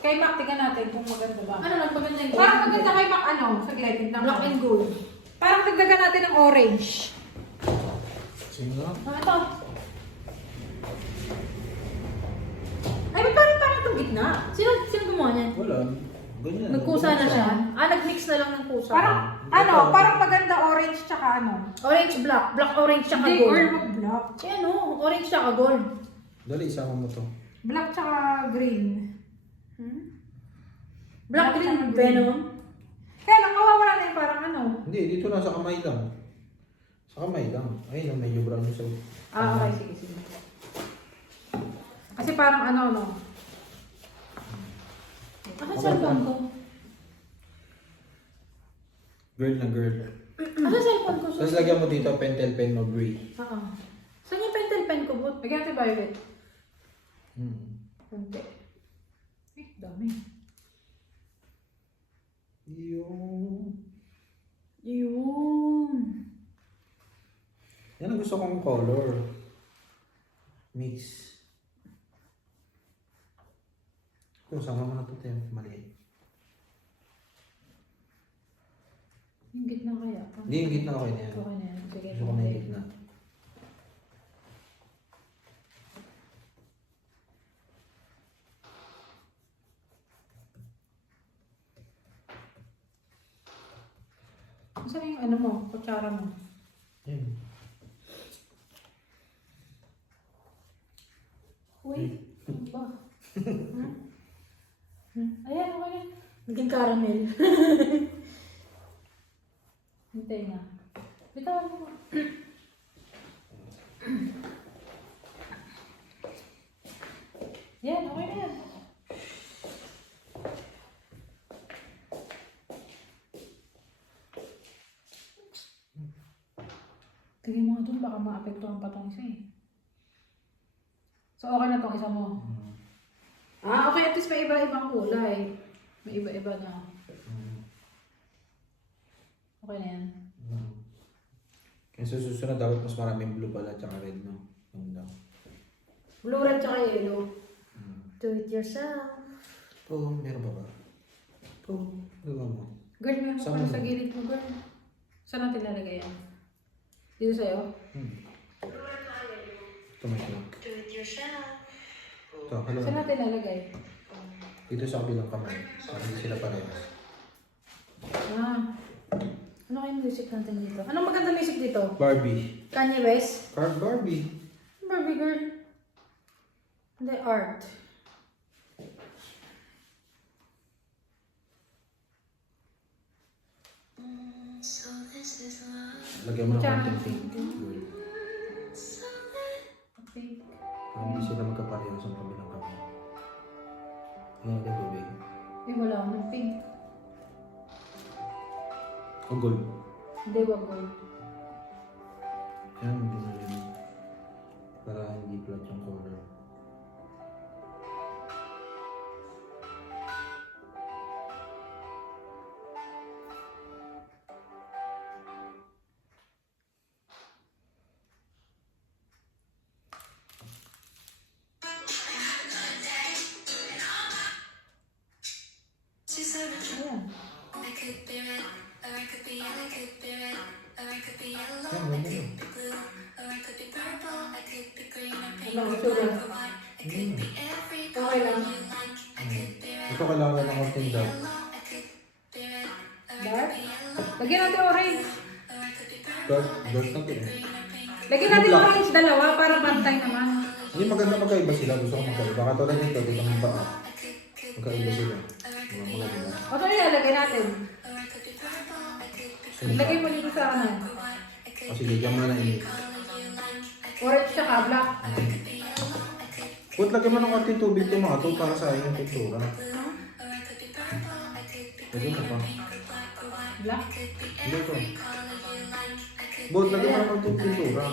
Kay Mac, tingnan natin kung maganda ba. Ano lang, paganda yung gold? Parang maganda kay Mac, ano, saglit, tignan Black ko. and gold. Parang dagdagan natin ng orange. Sige nga. Ah, ito. Ay, ba't parang itong gitna? Sino gumawa niyan? Wala. Ganyan. Nagkusa na siya? Ah, nag-mix na lang ng kusa. Parang, ano, parang maganda orange tsaka ano. Orange, black. Black, orange, tsaka Hindi, gold. girl, wag black. Eh ano, orange tsaka gold. Dali, isama mo to. Black tsaka green. Black, Black green, tsaka green. venom. Kaya lang, mawawala na yung parang ano. Hindi, dito na sa kamay lang. Sa kamay lang. Ayun, medyo brown yung sa... Ah, okay, sige. Kasi parang ano, no. Akan cellphone ko? Girl na girl. Akan cellphone ko? Tapos lagyan mo dito, pentel pen mo gray. Oo. Saan yung pentel pen ko, Bot? Lagyan natin violet. Kunti. Dami. Yung... Yun. Yan ang gusto kong color. Mix. Kung sama mo na ito, maliit. Yung gitna kaya? Hindi, yung gitna okay na yan. Okay na yan. Sige. Gusto ko na yung gitna. Saan yung ano mo, kutsara mo? Yan. Uy, ano ba? Ayan, okay. Naging caramel. Hintay nga. Bitawan mo. Yan, okay na yan. Tingin mo nga dun, baka maapektuhan pa itong isa eh. So, okay na tong isa mo. Okay, at least may iba-ibang kulay. May iba-iba na. Okay na yan. Kaya sa susunod, dapat mas maraming blue pala, tsaka red, no? Yung daw. Blue, red, tsaka yellow. Do it yourself. Oo, meron ba ba? Oo, gawa mo. Girl, may mo Saan pala mo? sa gilid mo, girl. Saan natin lalagay yan? Dito sa'yo? Ito may ito. Do it yourself. Ito, Saan halo. natin lalagay? Dito sa kabilang kamay. Para hindi sila parehas. Ano kayong music natin dito? Anong maganda music dito? Barbie. Kanye West? Barbie. Barbie girl. Hindi, art. So this is love. Lagyan mo ng Tsaka konting pink. Pink. Para hindi sila magkaparehas sa kabilang kamay. Ngayon, gagawin. Wala akong pink. O gold. Hindi, wag gold. Yan, hindi na yun. Para hindi flat yung color. She's so Ayan. I could be red, or I could be yellow, I could be red, or I could be yellow, Yan, I ganda could yun. be blue, or I could be purple, I could be green or pink Ano, or itsura? black or white, I could be every Okay color lang. you like, I could be red, Ito kailangan ng konting dark. yellow, I could be red, or I Dark? could be yellow, Lagyan natin orange. or I could be purple, Dark na to eh. green or pink. Lagyan natin orange dalawa para pantay naman. Hindi maganda magkaiba sila. Gusto ko magkaiba. Katulad nito, dito ang ba? Magkaiba sila. Diba, maganda. O ito yung lagay natin. Ilagay mo dito sa ano. O sige, diyan mo na init. Orange tsaka black. Put, lagyan mo ng konting tubig ito mga to para sa yung pintura. Lagyan mo pa. Black? Hindi ito. Bot, lagyan mo ng konting pintura.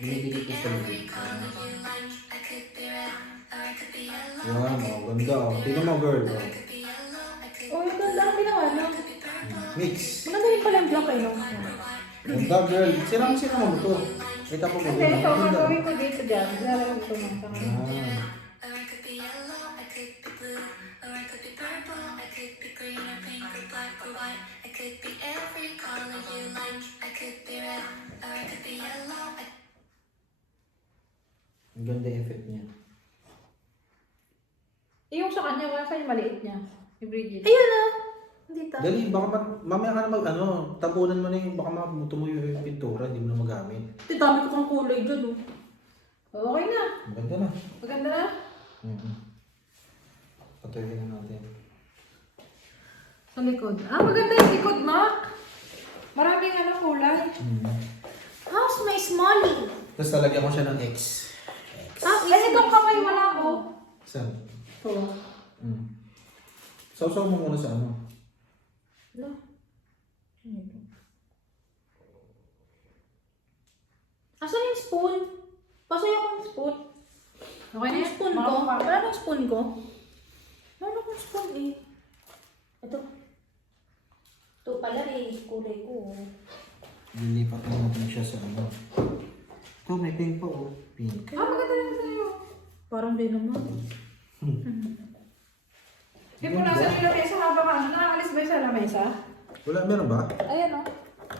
Binigilid ko sa lubig. Yan, oh, ganda oh. Tingnan mo girl. Oh. Oh, yung ganda ang ginawa, no? Mix. Maganda rin pala yung block kayo. Ganda girl. Sinama mo to. Ito po Kasi ito, gagawin ko dito dyan. Lalagay ko ng tangan. Ah. Ang ganda yung effect niya. Yung sa kanya, wala sa'yo maliit niya. Yung Bridget. Ayun na! Dito. Dali, baka mamaya ka na tabunan mo na yung, baka tumuyo yung pintura, hindi mo na magamit. Ito, dami ko kang kulay dyan, oh. Okay na. Ang ganda na. Maganda na. Patayin na natin. Sa likod. Maganda yung likod, Mac. Maraming kulay. How's my smallie? Tapos talagyan ko siya ng X. Ay, itong kamay wala ko. Saan? Ito. Sausaw mo muna sa ano. Ano? Asan yung spoon? Pasay ako yung spoon. Okay na Yung yan? spoon ko? Wala akong spoon ko. Wala akong spoon eh. Ito. Ito pala eh, kulay ko. Lilipat na natin siya sa ano. Ito, may pink pa oh. Pink. Maganda na sa'yo. Parang din naman. Yung punasan yung lamesa habang ano, nakakalis ba yung sa lamesa? Wala, meron ba? Ayan o.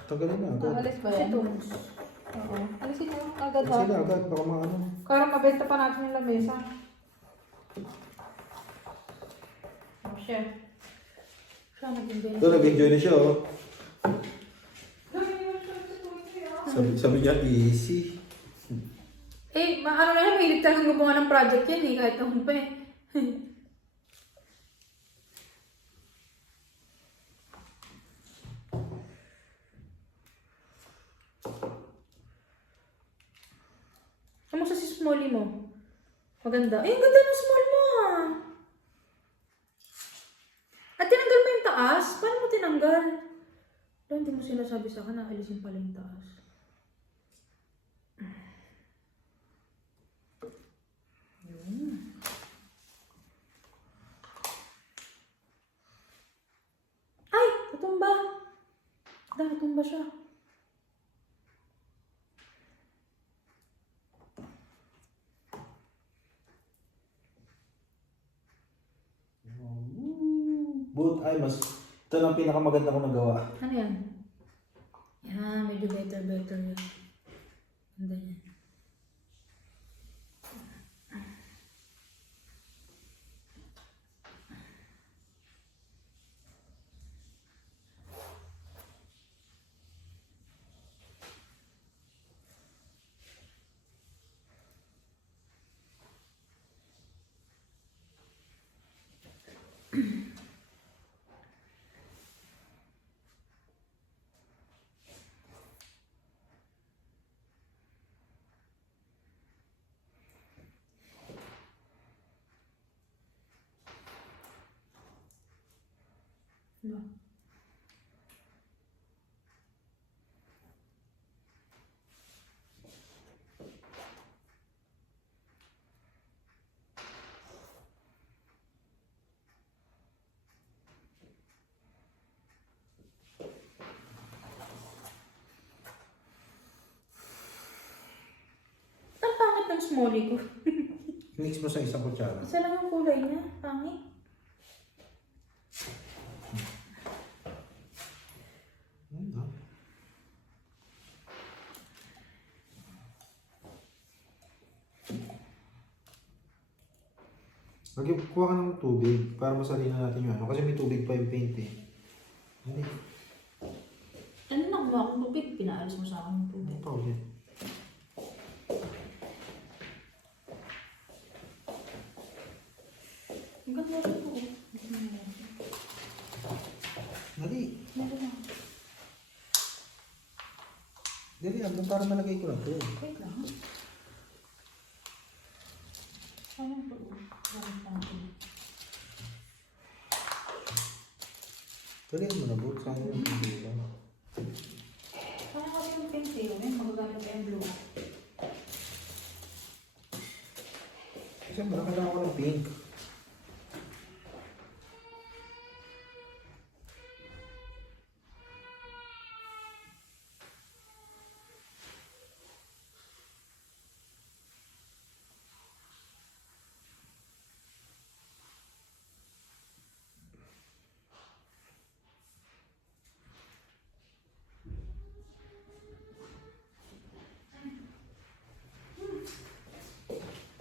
Tagalin na agad. Nakakalis ba yan? Ito. Oo. Alisin mo agad Kasi ha. na agad, baka maano. Para mabenta pa natin yung lamesa. Oh, chef. Siya nag-invent. Ito, nag-enjoy na siya oh. Sabi niya, easy. Eh, ano na yan, mahilig talagang gumawa ng project yan eh, kahit noon pa eh. Kamusta si Smolly mo? Maganda. Eh, ang ganda ng small mo ha. At tinanggal mo yung taas? Paano mo tinanggal? Pero hindi mo sinasabi sa akin na alisin pala yung taas. Ay! Natumba! Natumba siya. But, ay, mas, ito lang pinakamaganda ko nagawa. Ano yan? Yan, medyo better yan. Ganda yan. No. Ang pangit ng smolly ko. Mix mo sa isang kutsara. Isa lang yung kulay niya. Pangit. Ano? Kuha ka ng tubig para masalina natin yung ano. Kasi may tubig pa yung paint eh. Hindi. Ano na kumuha akong tubig? Pinaalis mo sa akin yung tubig. Ito ulit. Ang ganda rin po. Dali. Meron na. Dali lang. Para malagay ko lang ito. Wait lang. Sayang po. Sayang natin. Dali mo na bro. Sayang yung tubig lang. Sayang kasi yung pink eh. May magagamit pa yung blue. Kasi kailangan ko ng pink.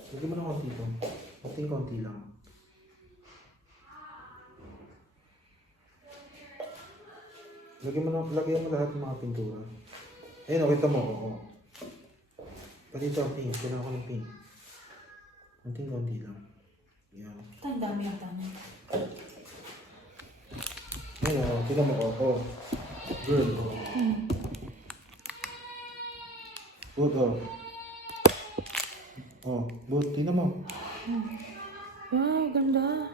Lagyan mo ng konti ito. Konti lang. Lagyan mo lahat ng mga pintura. Ayun, kita mo. Oo. Pati ito ang pink. Kailangan ko ng pink. Konti lang. Yan. Ito ang dami ang tama. Ayun o. Kita mo. Oo. Good. Oo. Good o. Oh, good. Tingnan mo. Wow, ganda.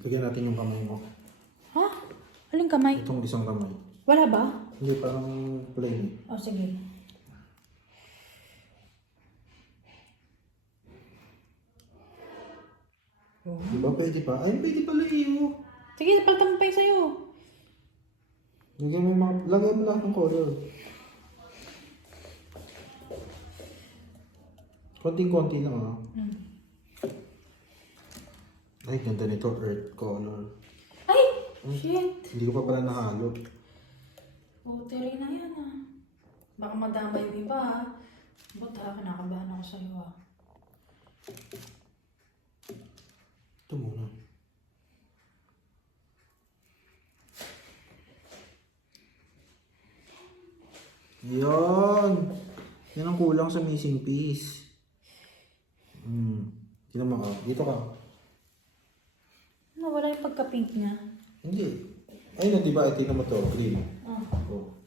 Lagyan natin yung kamay mo. Ha? Aling kamay? Itong isang kamay. Wala ba? Hindi, parang plain. Oh, sige. Di ba pwede pa? Ay, pwede pala iyo. Sige, paltang pa yung sa'yo. Lagyan mo lahat ng color. Konting-konti lang ah. Ay, ganda nito. Earth color. Ay! Shit! Hindi ko pa pala nahalo. Uteri na yan ah. Baka madama yung iba ah. Ba't ha? Kinakabahan ako sa'yo ah. Ito muna. Yan! Yan ang kulang sa missing piece. Tingnan mo ka. Dito ka. Nawala yung pagka-pink niya. Hindi. Ayun na, diba? Tingnan mo to. Green. Ah. Oh.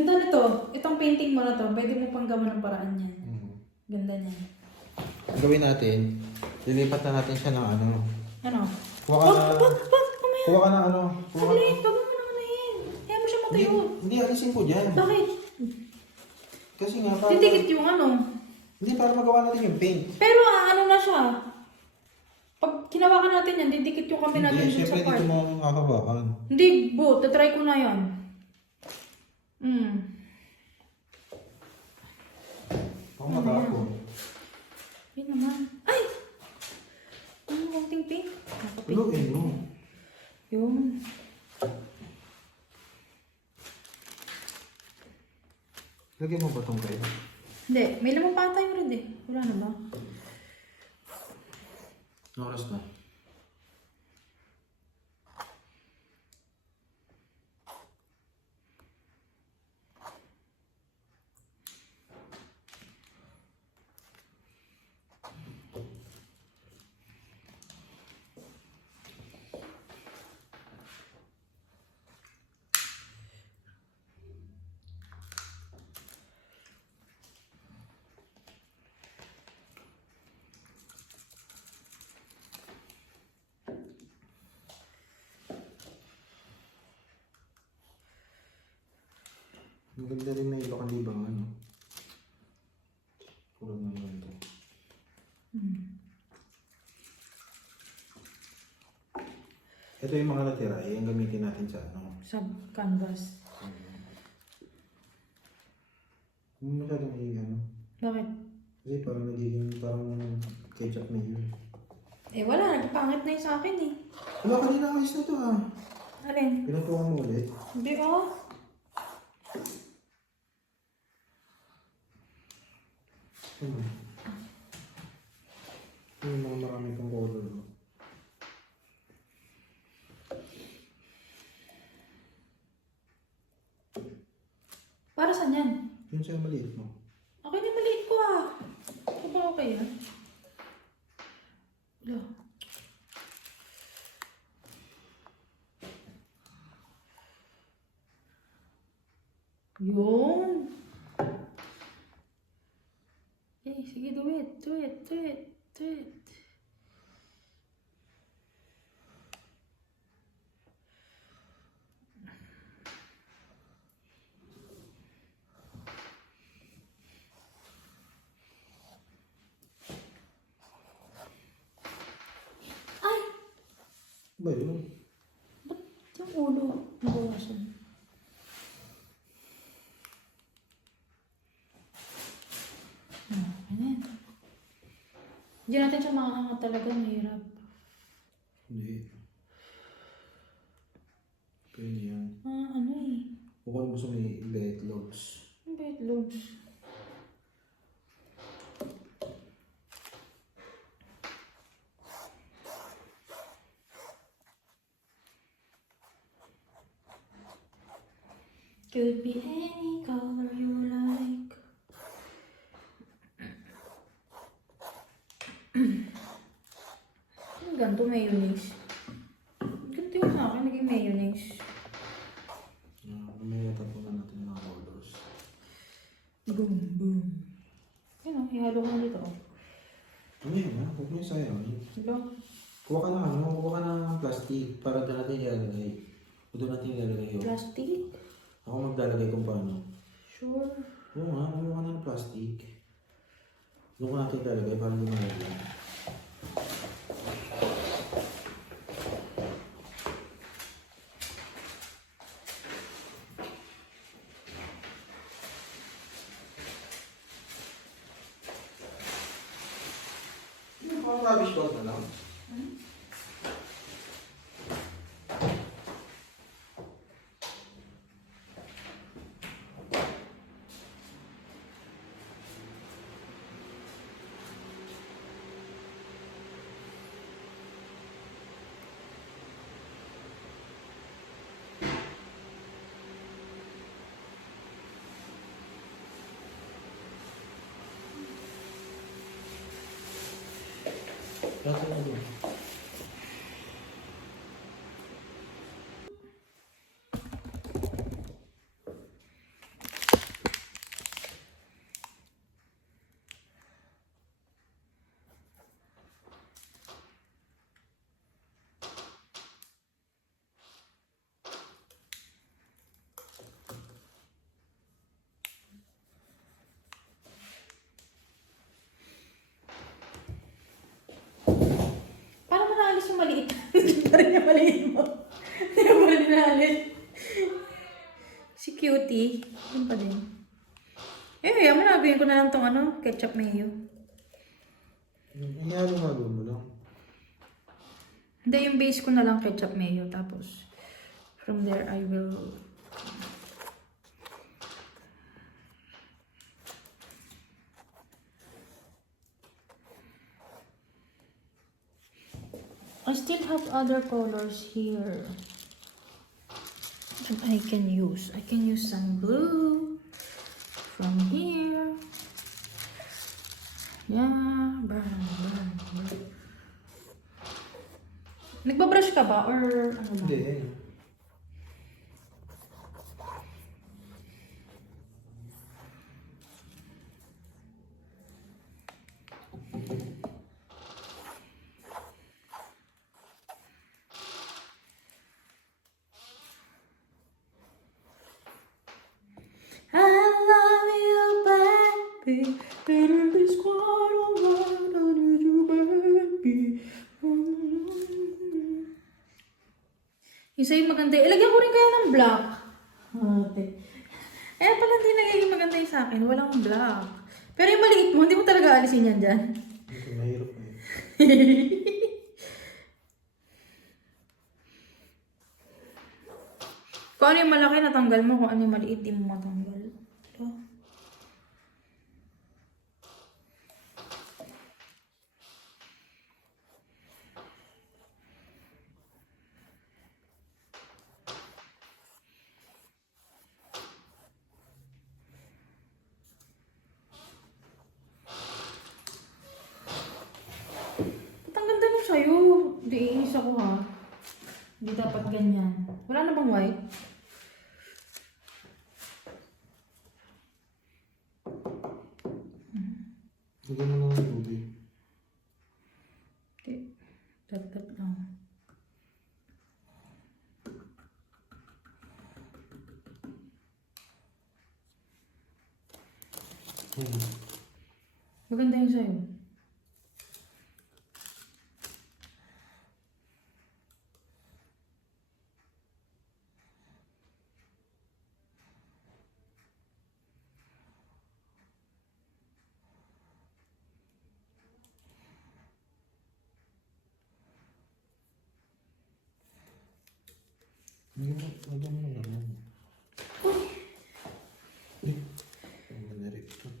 Ganda nito. Itong painting mo na to, pwede mo pang gawa ng paraan yan. Ganda niya. Ang gawin natin, lilipat na natin siya ng ano. Ano? Kuha ka na, kuha ka na ano. Kuha ka na. Ulit, wag mo na unahin. Kaya mo siya Hindi, matayo. hindi, alisin ko dyan. Bakit? Kasi nga, para, Didikit yung ano. hindi, para magawa natin yung paint. Pero ano na siya. Pag kinawakan natin yan, didikit yung kami natin Hindi, dun sa syempre part. dito mo makakawakan. Hindi, bo. Tatry ko na yan. Ako matako. Yun naman. Ay! Ano konting pink? Luin mo. Yun. Lagyan mo ba itong kayo? Hindi, may lamang pa tayo rin eh. Wala na ba? Oras na. Ang ganda rin na ilok ang libang ano. Kurang naman ito. Ito yung mga natira, yung gamitin natin sa ano. Sa canvas. Hindi masyadong ano. Bakit? Kasi parang nagiging parang ketchup na yun. Eh wala, nagpangit na yung sa akin eh. Wala, kanina ayos na ito ah. Alin? Pinatuwa mo ulit. Hindi oh. Yung mga marami pang color. Para saan yan? Yun siya maliit mo. Okay na maliit ko ah. Ako ba okay ah? Wala. Yun. Eh, sige, do it. Do it. Do it. Do it. Ay! Ba yun? Ba't yung ulo nabawasan? Ano yan? Hindi natin siya makakangat talaga, mahirap. Hindi. Pwede yan. Ano eh? Bukod mo sa may light logs. Ang bait looks. Could be any color you like. Ang ganito mayonnaise. Ganito yung sa akin, naging mayonnaise. Mamaya tapunan natin yung mga colors. Boom, boom. Yun o, ihalo ko na dito. Ano yun ha? Huwag mo yung sayangin. Diba? Kuha ka na ano, kuha ka ng plastic para doon natin ilalagay. O doon natin ilalagay yun. Plastic? Ako maglalagay kung paano. Sure. Oo nga, kumuha ka ng plastic. Doon ko natin ilalagay para lumalagay. Yung pang rubbish bag na lang. Nasa na doon. pa rin yung maliit mo. Hindi mo rin inalis. Si Cutie. Yun pa din. Yaman nabigyan ko na lang tong ketchup mayo. Ihalo-halo mo lang. Hindi, yung base ko na lang ketchup mayo. Tapos, from there, I will... I still have other colors here that I can use. I can use some blue from here. Yeah, brown. Nagbabrush ka ba or ano ba? Hindi, ayun. I love you, baby. And this quite alright. I need you, baby. Yung sa'yo maganda. Ilagyan ko rin kaya ng black. Okay. Pala hindi nagiging maganda yung sa akin. Walang black. Pero yung maliit mo, hindi mo talaga alisin yan dyan. Ito, mahirap na yun. Kung ano yung malaki, natanggal mo. Kung ano yung maliit, di mo matanggal. Ito. Ba't ang ganda mo sa'yo? Hindi, iinis ako ha. Hindi dapat ganyan. Wala na bang white? Lagyan mo lang ng tubig. Okay. Tap-tap lang. Maganda yung sa'yo. Lagyan mo lang naman. Ang ganda rin ito.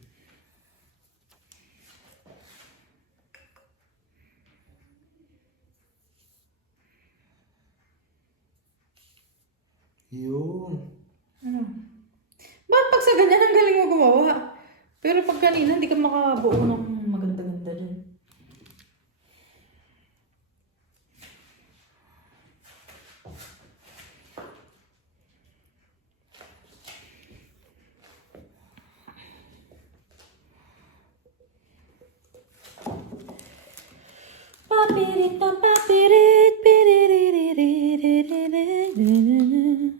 Yun. Ano? Bakit pag sa ganyan, ang galing mo gumawa? Pero pag kanina, hindi ka makabuo ng maganda-ganda din. Papirit na papirit, piririririririririririririr.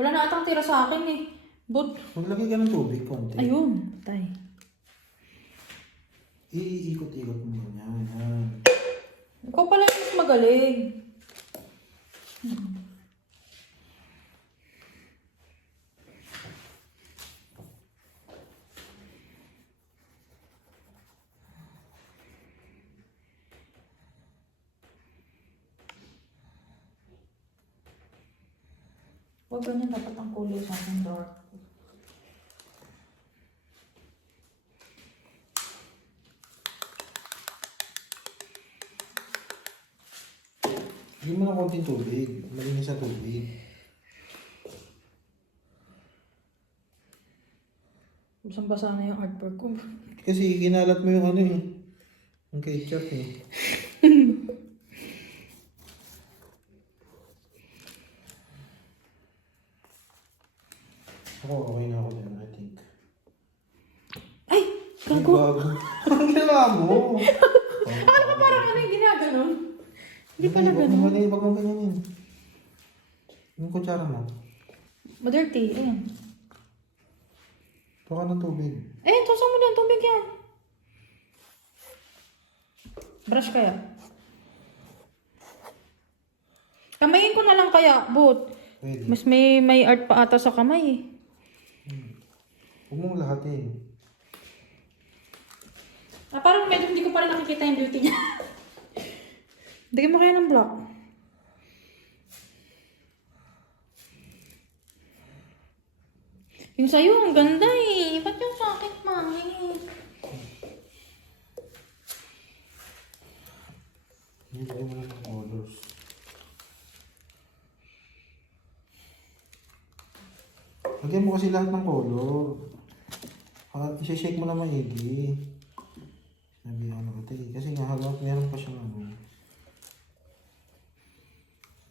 Wala na atang tira sa akin eh. But, Maglagay ka ng tubig, konti. ayun, tay. Iikot-ikot mo yan. Yan. Ikaw pala yung mas magaling. Huwag ganyan, dapat ang kulay sa akin dark. Hindi mo na konting tubig. Malinis sa tubig. Basang-basa na yung artwork ko. Kasi kinalat mo yung ano eh. Ang ketchup eh. Ako, okay na ako din, I think. Ay! Ay, Gago! gago. Ang ginawa mo? Ano ba parang ano yung ginaganon? Hindi pala ganun. Wag mo ganyan yun. Yung kutsara mo. Madirty. Ayan. Tuwa ng tubig. Eh, tusa mo dyan. Tubig yan. Brush kaya? Kamayin ko na lang kaya, but Pwede. mas may art pa ata sa kamay eh. Huwag mong lahatin. Parang medyo hindi ko pa rin nakikita yung beauty niya. Bigyan mo kaya ng block. Yung sa'yo, ang ganda eh. Ba't yung sa akin, mami? Hindi mo na ng colors. Lagyan mo kasi lahat ng color. I-shake mo na maigi. Sabi ano ko eh. Kasi nga hawak, meron pa siyang ano.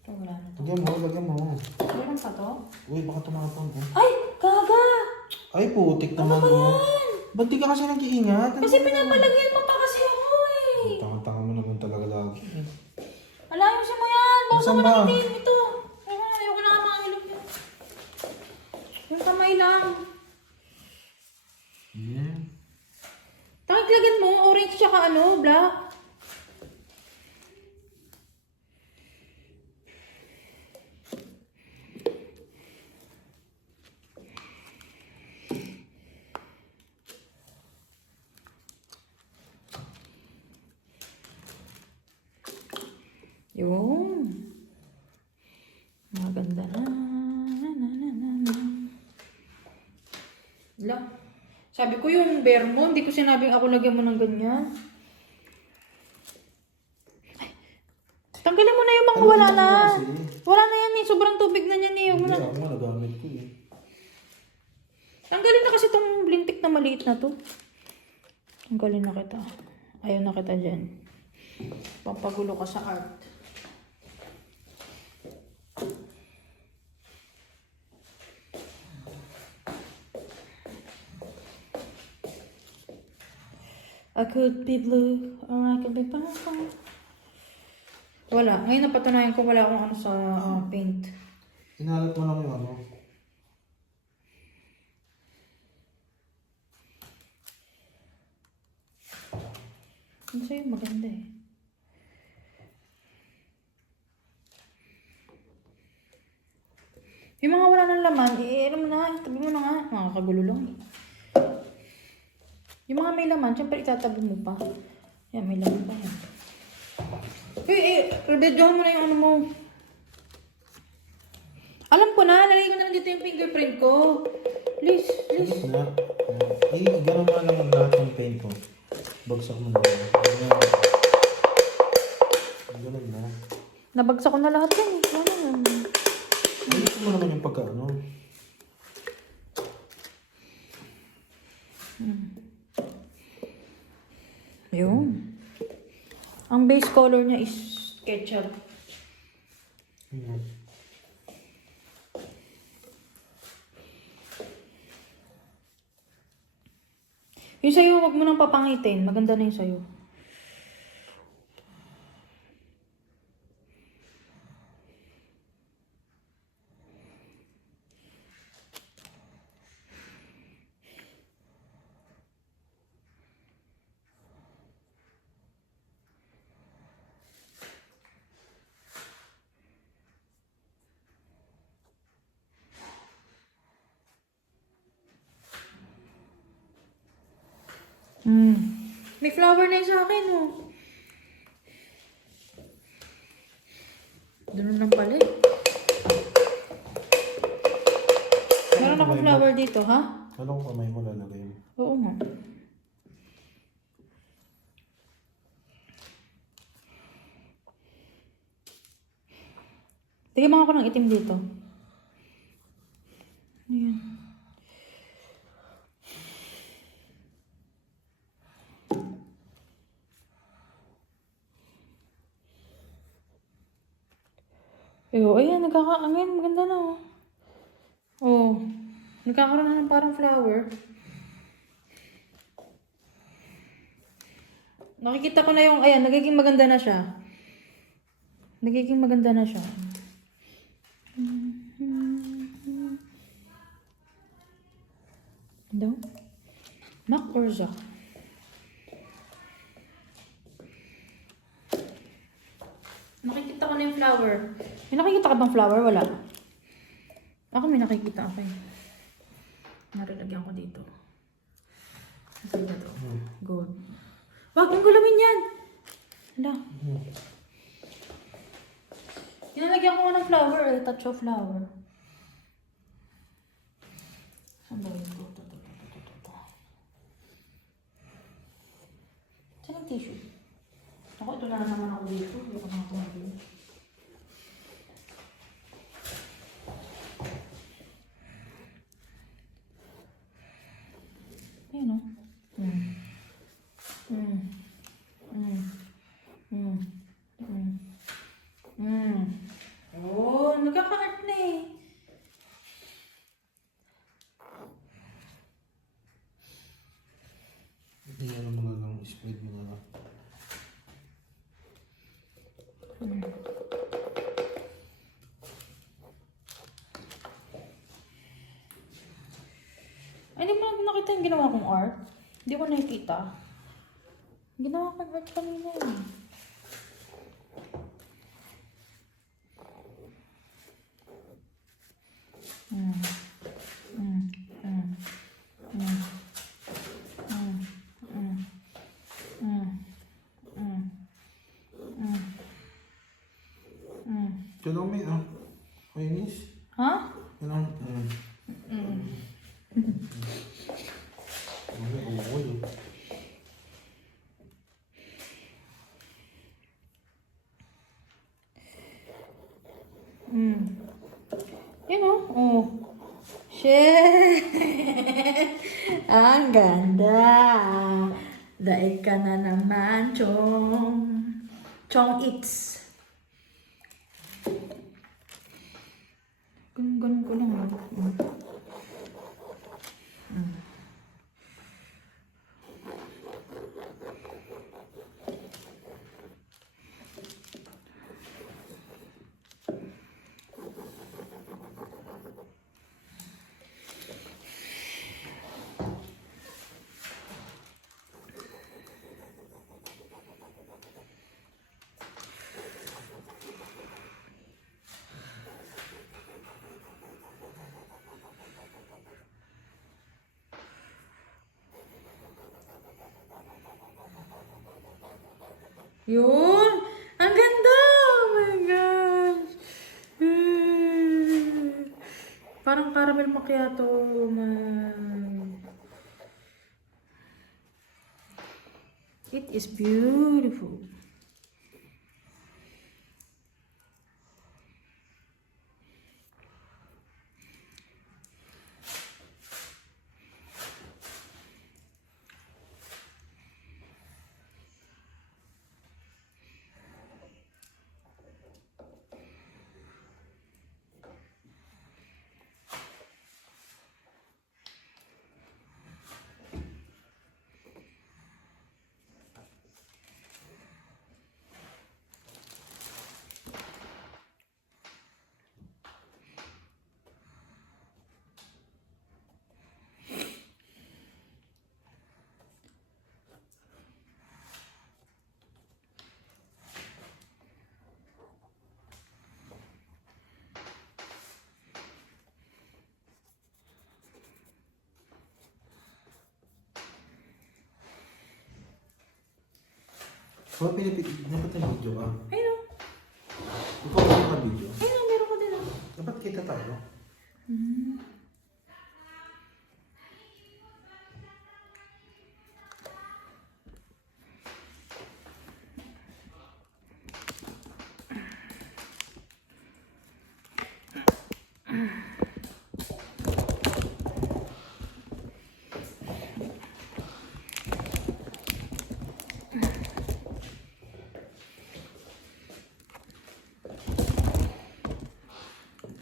Ito, wala na to. Lagyan mo. Meron pa to? Uy, baka tumapang eh. Ay! Gaga! Ay, putik naman mo. Ba't di ka kasi nag-iingat? Kasi pinapalagyan mo pa kasi ako eh. Tanga-tanga mo naman talaga lagi. Alayosin mo yan! Baka Saan mo ba? na itim ito. Ayoko na nga mga ilog yan. Yung kamay lang. Yeah. Takik lagyan mo, orange tsaka ano, black. Yun. Maganda na. Lang. Sabi ko yung bear mo, hindi ko sinabing ako lagyan mo ng ganyan. Ay, tanggalin mo na yung mga wala na. Wala na yan eh. Sobrang tubig na yan eh. Huwag mo Hindi, na. ako nga nagamit ko eh. Tanggalin na kasi itong lintik na maliit na to. Tanggalin na kita. Ayaw na kita dyan. Pampagulo ka sa art. I could be blue or I could be purple. Wala. Ngayon napatunayan ko wala akong ano sa paint. Inalat mo lang yung ano. Ano sa'yo? Maganda eh. Yung mga wala ng laman, ano mo na, tabi mo na nga. Nakakagulo lang eh. Yung mga may laman, syempre itatabi mo pa. Yan, may laman pa yan. Uy, rebedyohan mo na yung ano mo. Alam ko na, lalagay ko na lang dito yung fingerprint ko. Please, please. Sige na. Ay, gano'n nga naman lahat ng paint ko. Bagsak mo na. Ganun na. Nabagsak ko na lahat yan eh. Ano na? Ayusin mo naman yung pagka-ano. Yun. Ang base color niya is ketchup. Ayan. Yung sa'yo, wag mo nang papangitin. Maganda na yung sa'yo. May flower na yung sa akin, oh. Ganun lang pala eh. Meron akong flower dito, ha? Alam ko kamay ko lalagay mo. Oo nga. Tignan mo ako ng itim dito. Ayan. Ayan, ngayon, maganda na oh. Oh, nagkakaroon na ng parang flower. Nakikita ko na yung, ayan, nagiging maganda na siya. Nagiging maganda na siya. Ano? Mac or Zac? Nakikita ko na yung flower. May nakikita ka bang flower? Wala. Ako may nakikita ako eh. Narilagyan ko dito. Ano ba ito? Gold. Wag mong gulawin yan! Hala. Nilalagyan ko ng flower eh. Touch of flower. Saan ba yun? Saan ang tissue? Ako, ito na naman ako dito. Hindi ko makakamagin. Ayan o. Oh, nagkaka-art na eh. Iyan mo na lang, spread mo na lang. Ay, hindi mo nakita yung ginawa kong art? Hindi ko nakikita. Ginawa kong art kanina eh. Ito lang may, Kainis. Ha? Yan ang, Uy. Yun o. Oh. Shit! Ang ganda! Daig ka na naman, Chong. Chong Eats. Ganun ko lang. Yun! Ang ganda! Oh my gosh! Parang caramel macchiato man. It is beautiful. So, dapat yung video ka. Ayun o. Ikaw ba yung video? Ayun o, meron ko din o. Dapat kita tayo.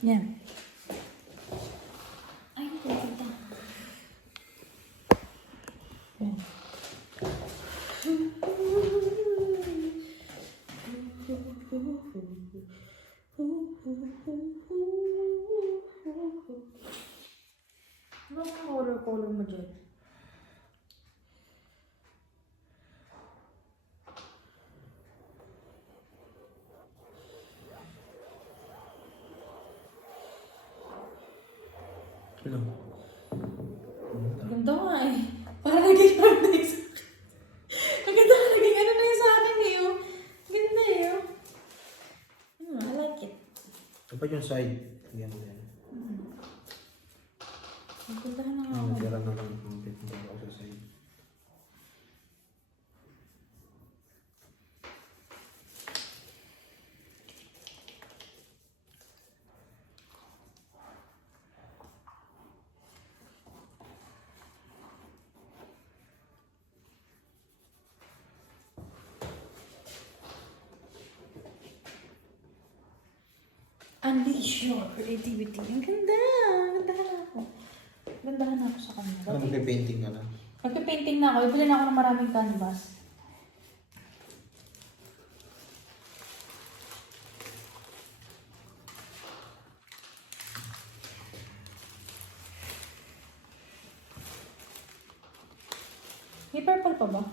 Yan. Ay, nakikita. Yan. Ano ang color mo dyan? Ano? Ganda nga eh. Parang naging hard na yung sa akin. Ang ganda nga naging ano na yung sa akin eh. Oh. Ganda eh. Oh. I like it. Kapag yung side, yan yan. Ang ganda na nga Ang ako. natira na lang ang bit mo ako sa side. Unleash your creativity. Ang ganda. Gandahan ako. Gandahan ako sa kanila. Ano magpe-painting ka na? Magpipainting na ako. Ibili na ako ng maraming canvas. May purple pa ba?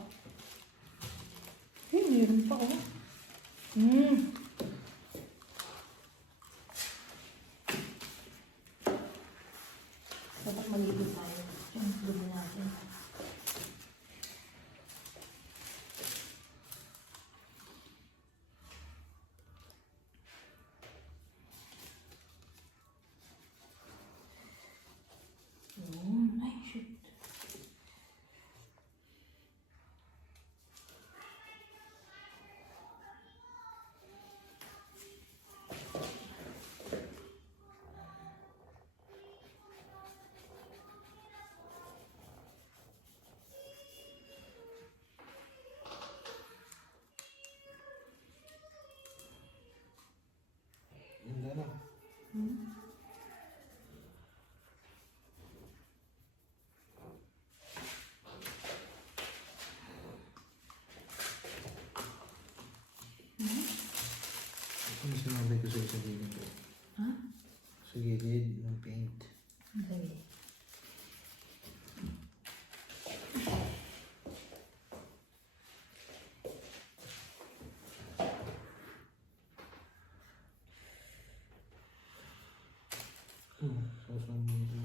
Meron pa oh. Dapat malilip tayo. Yung dulo natin. Ay, shoot. Ganda na. Ano sinabi ko sa'yo sa gilid? Ha? Sa gilid ng paint. Okay. Sauce ng dito.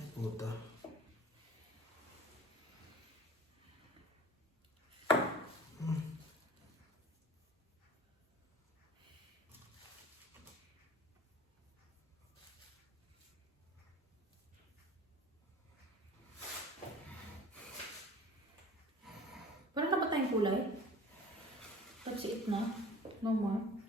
Ay, puta. Parang dapat tayong kulay. That's it na. No more.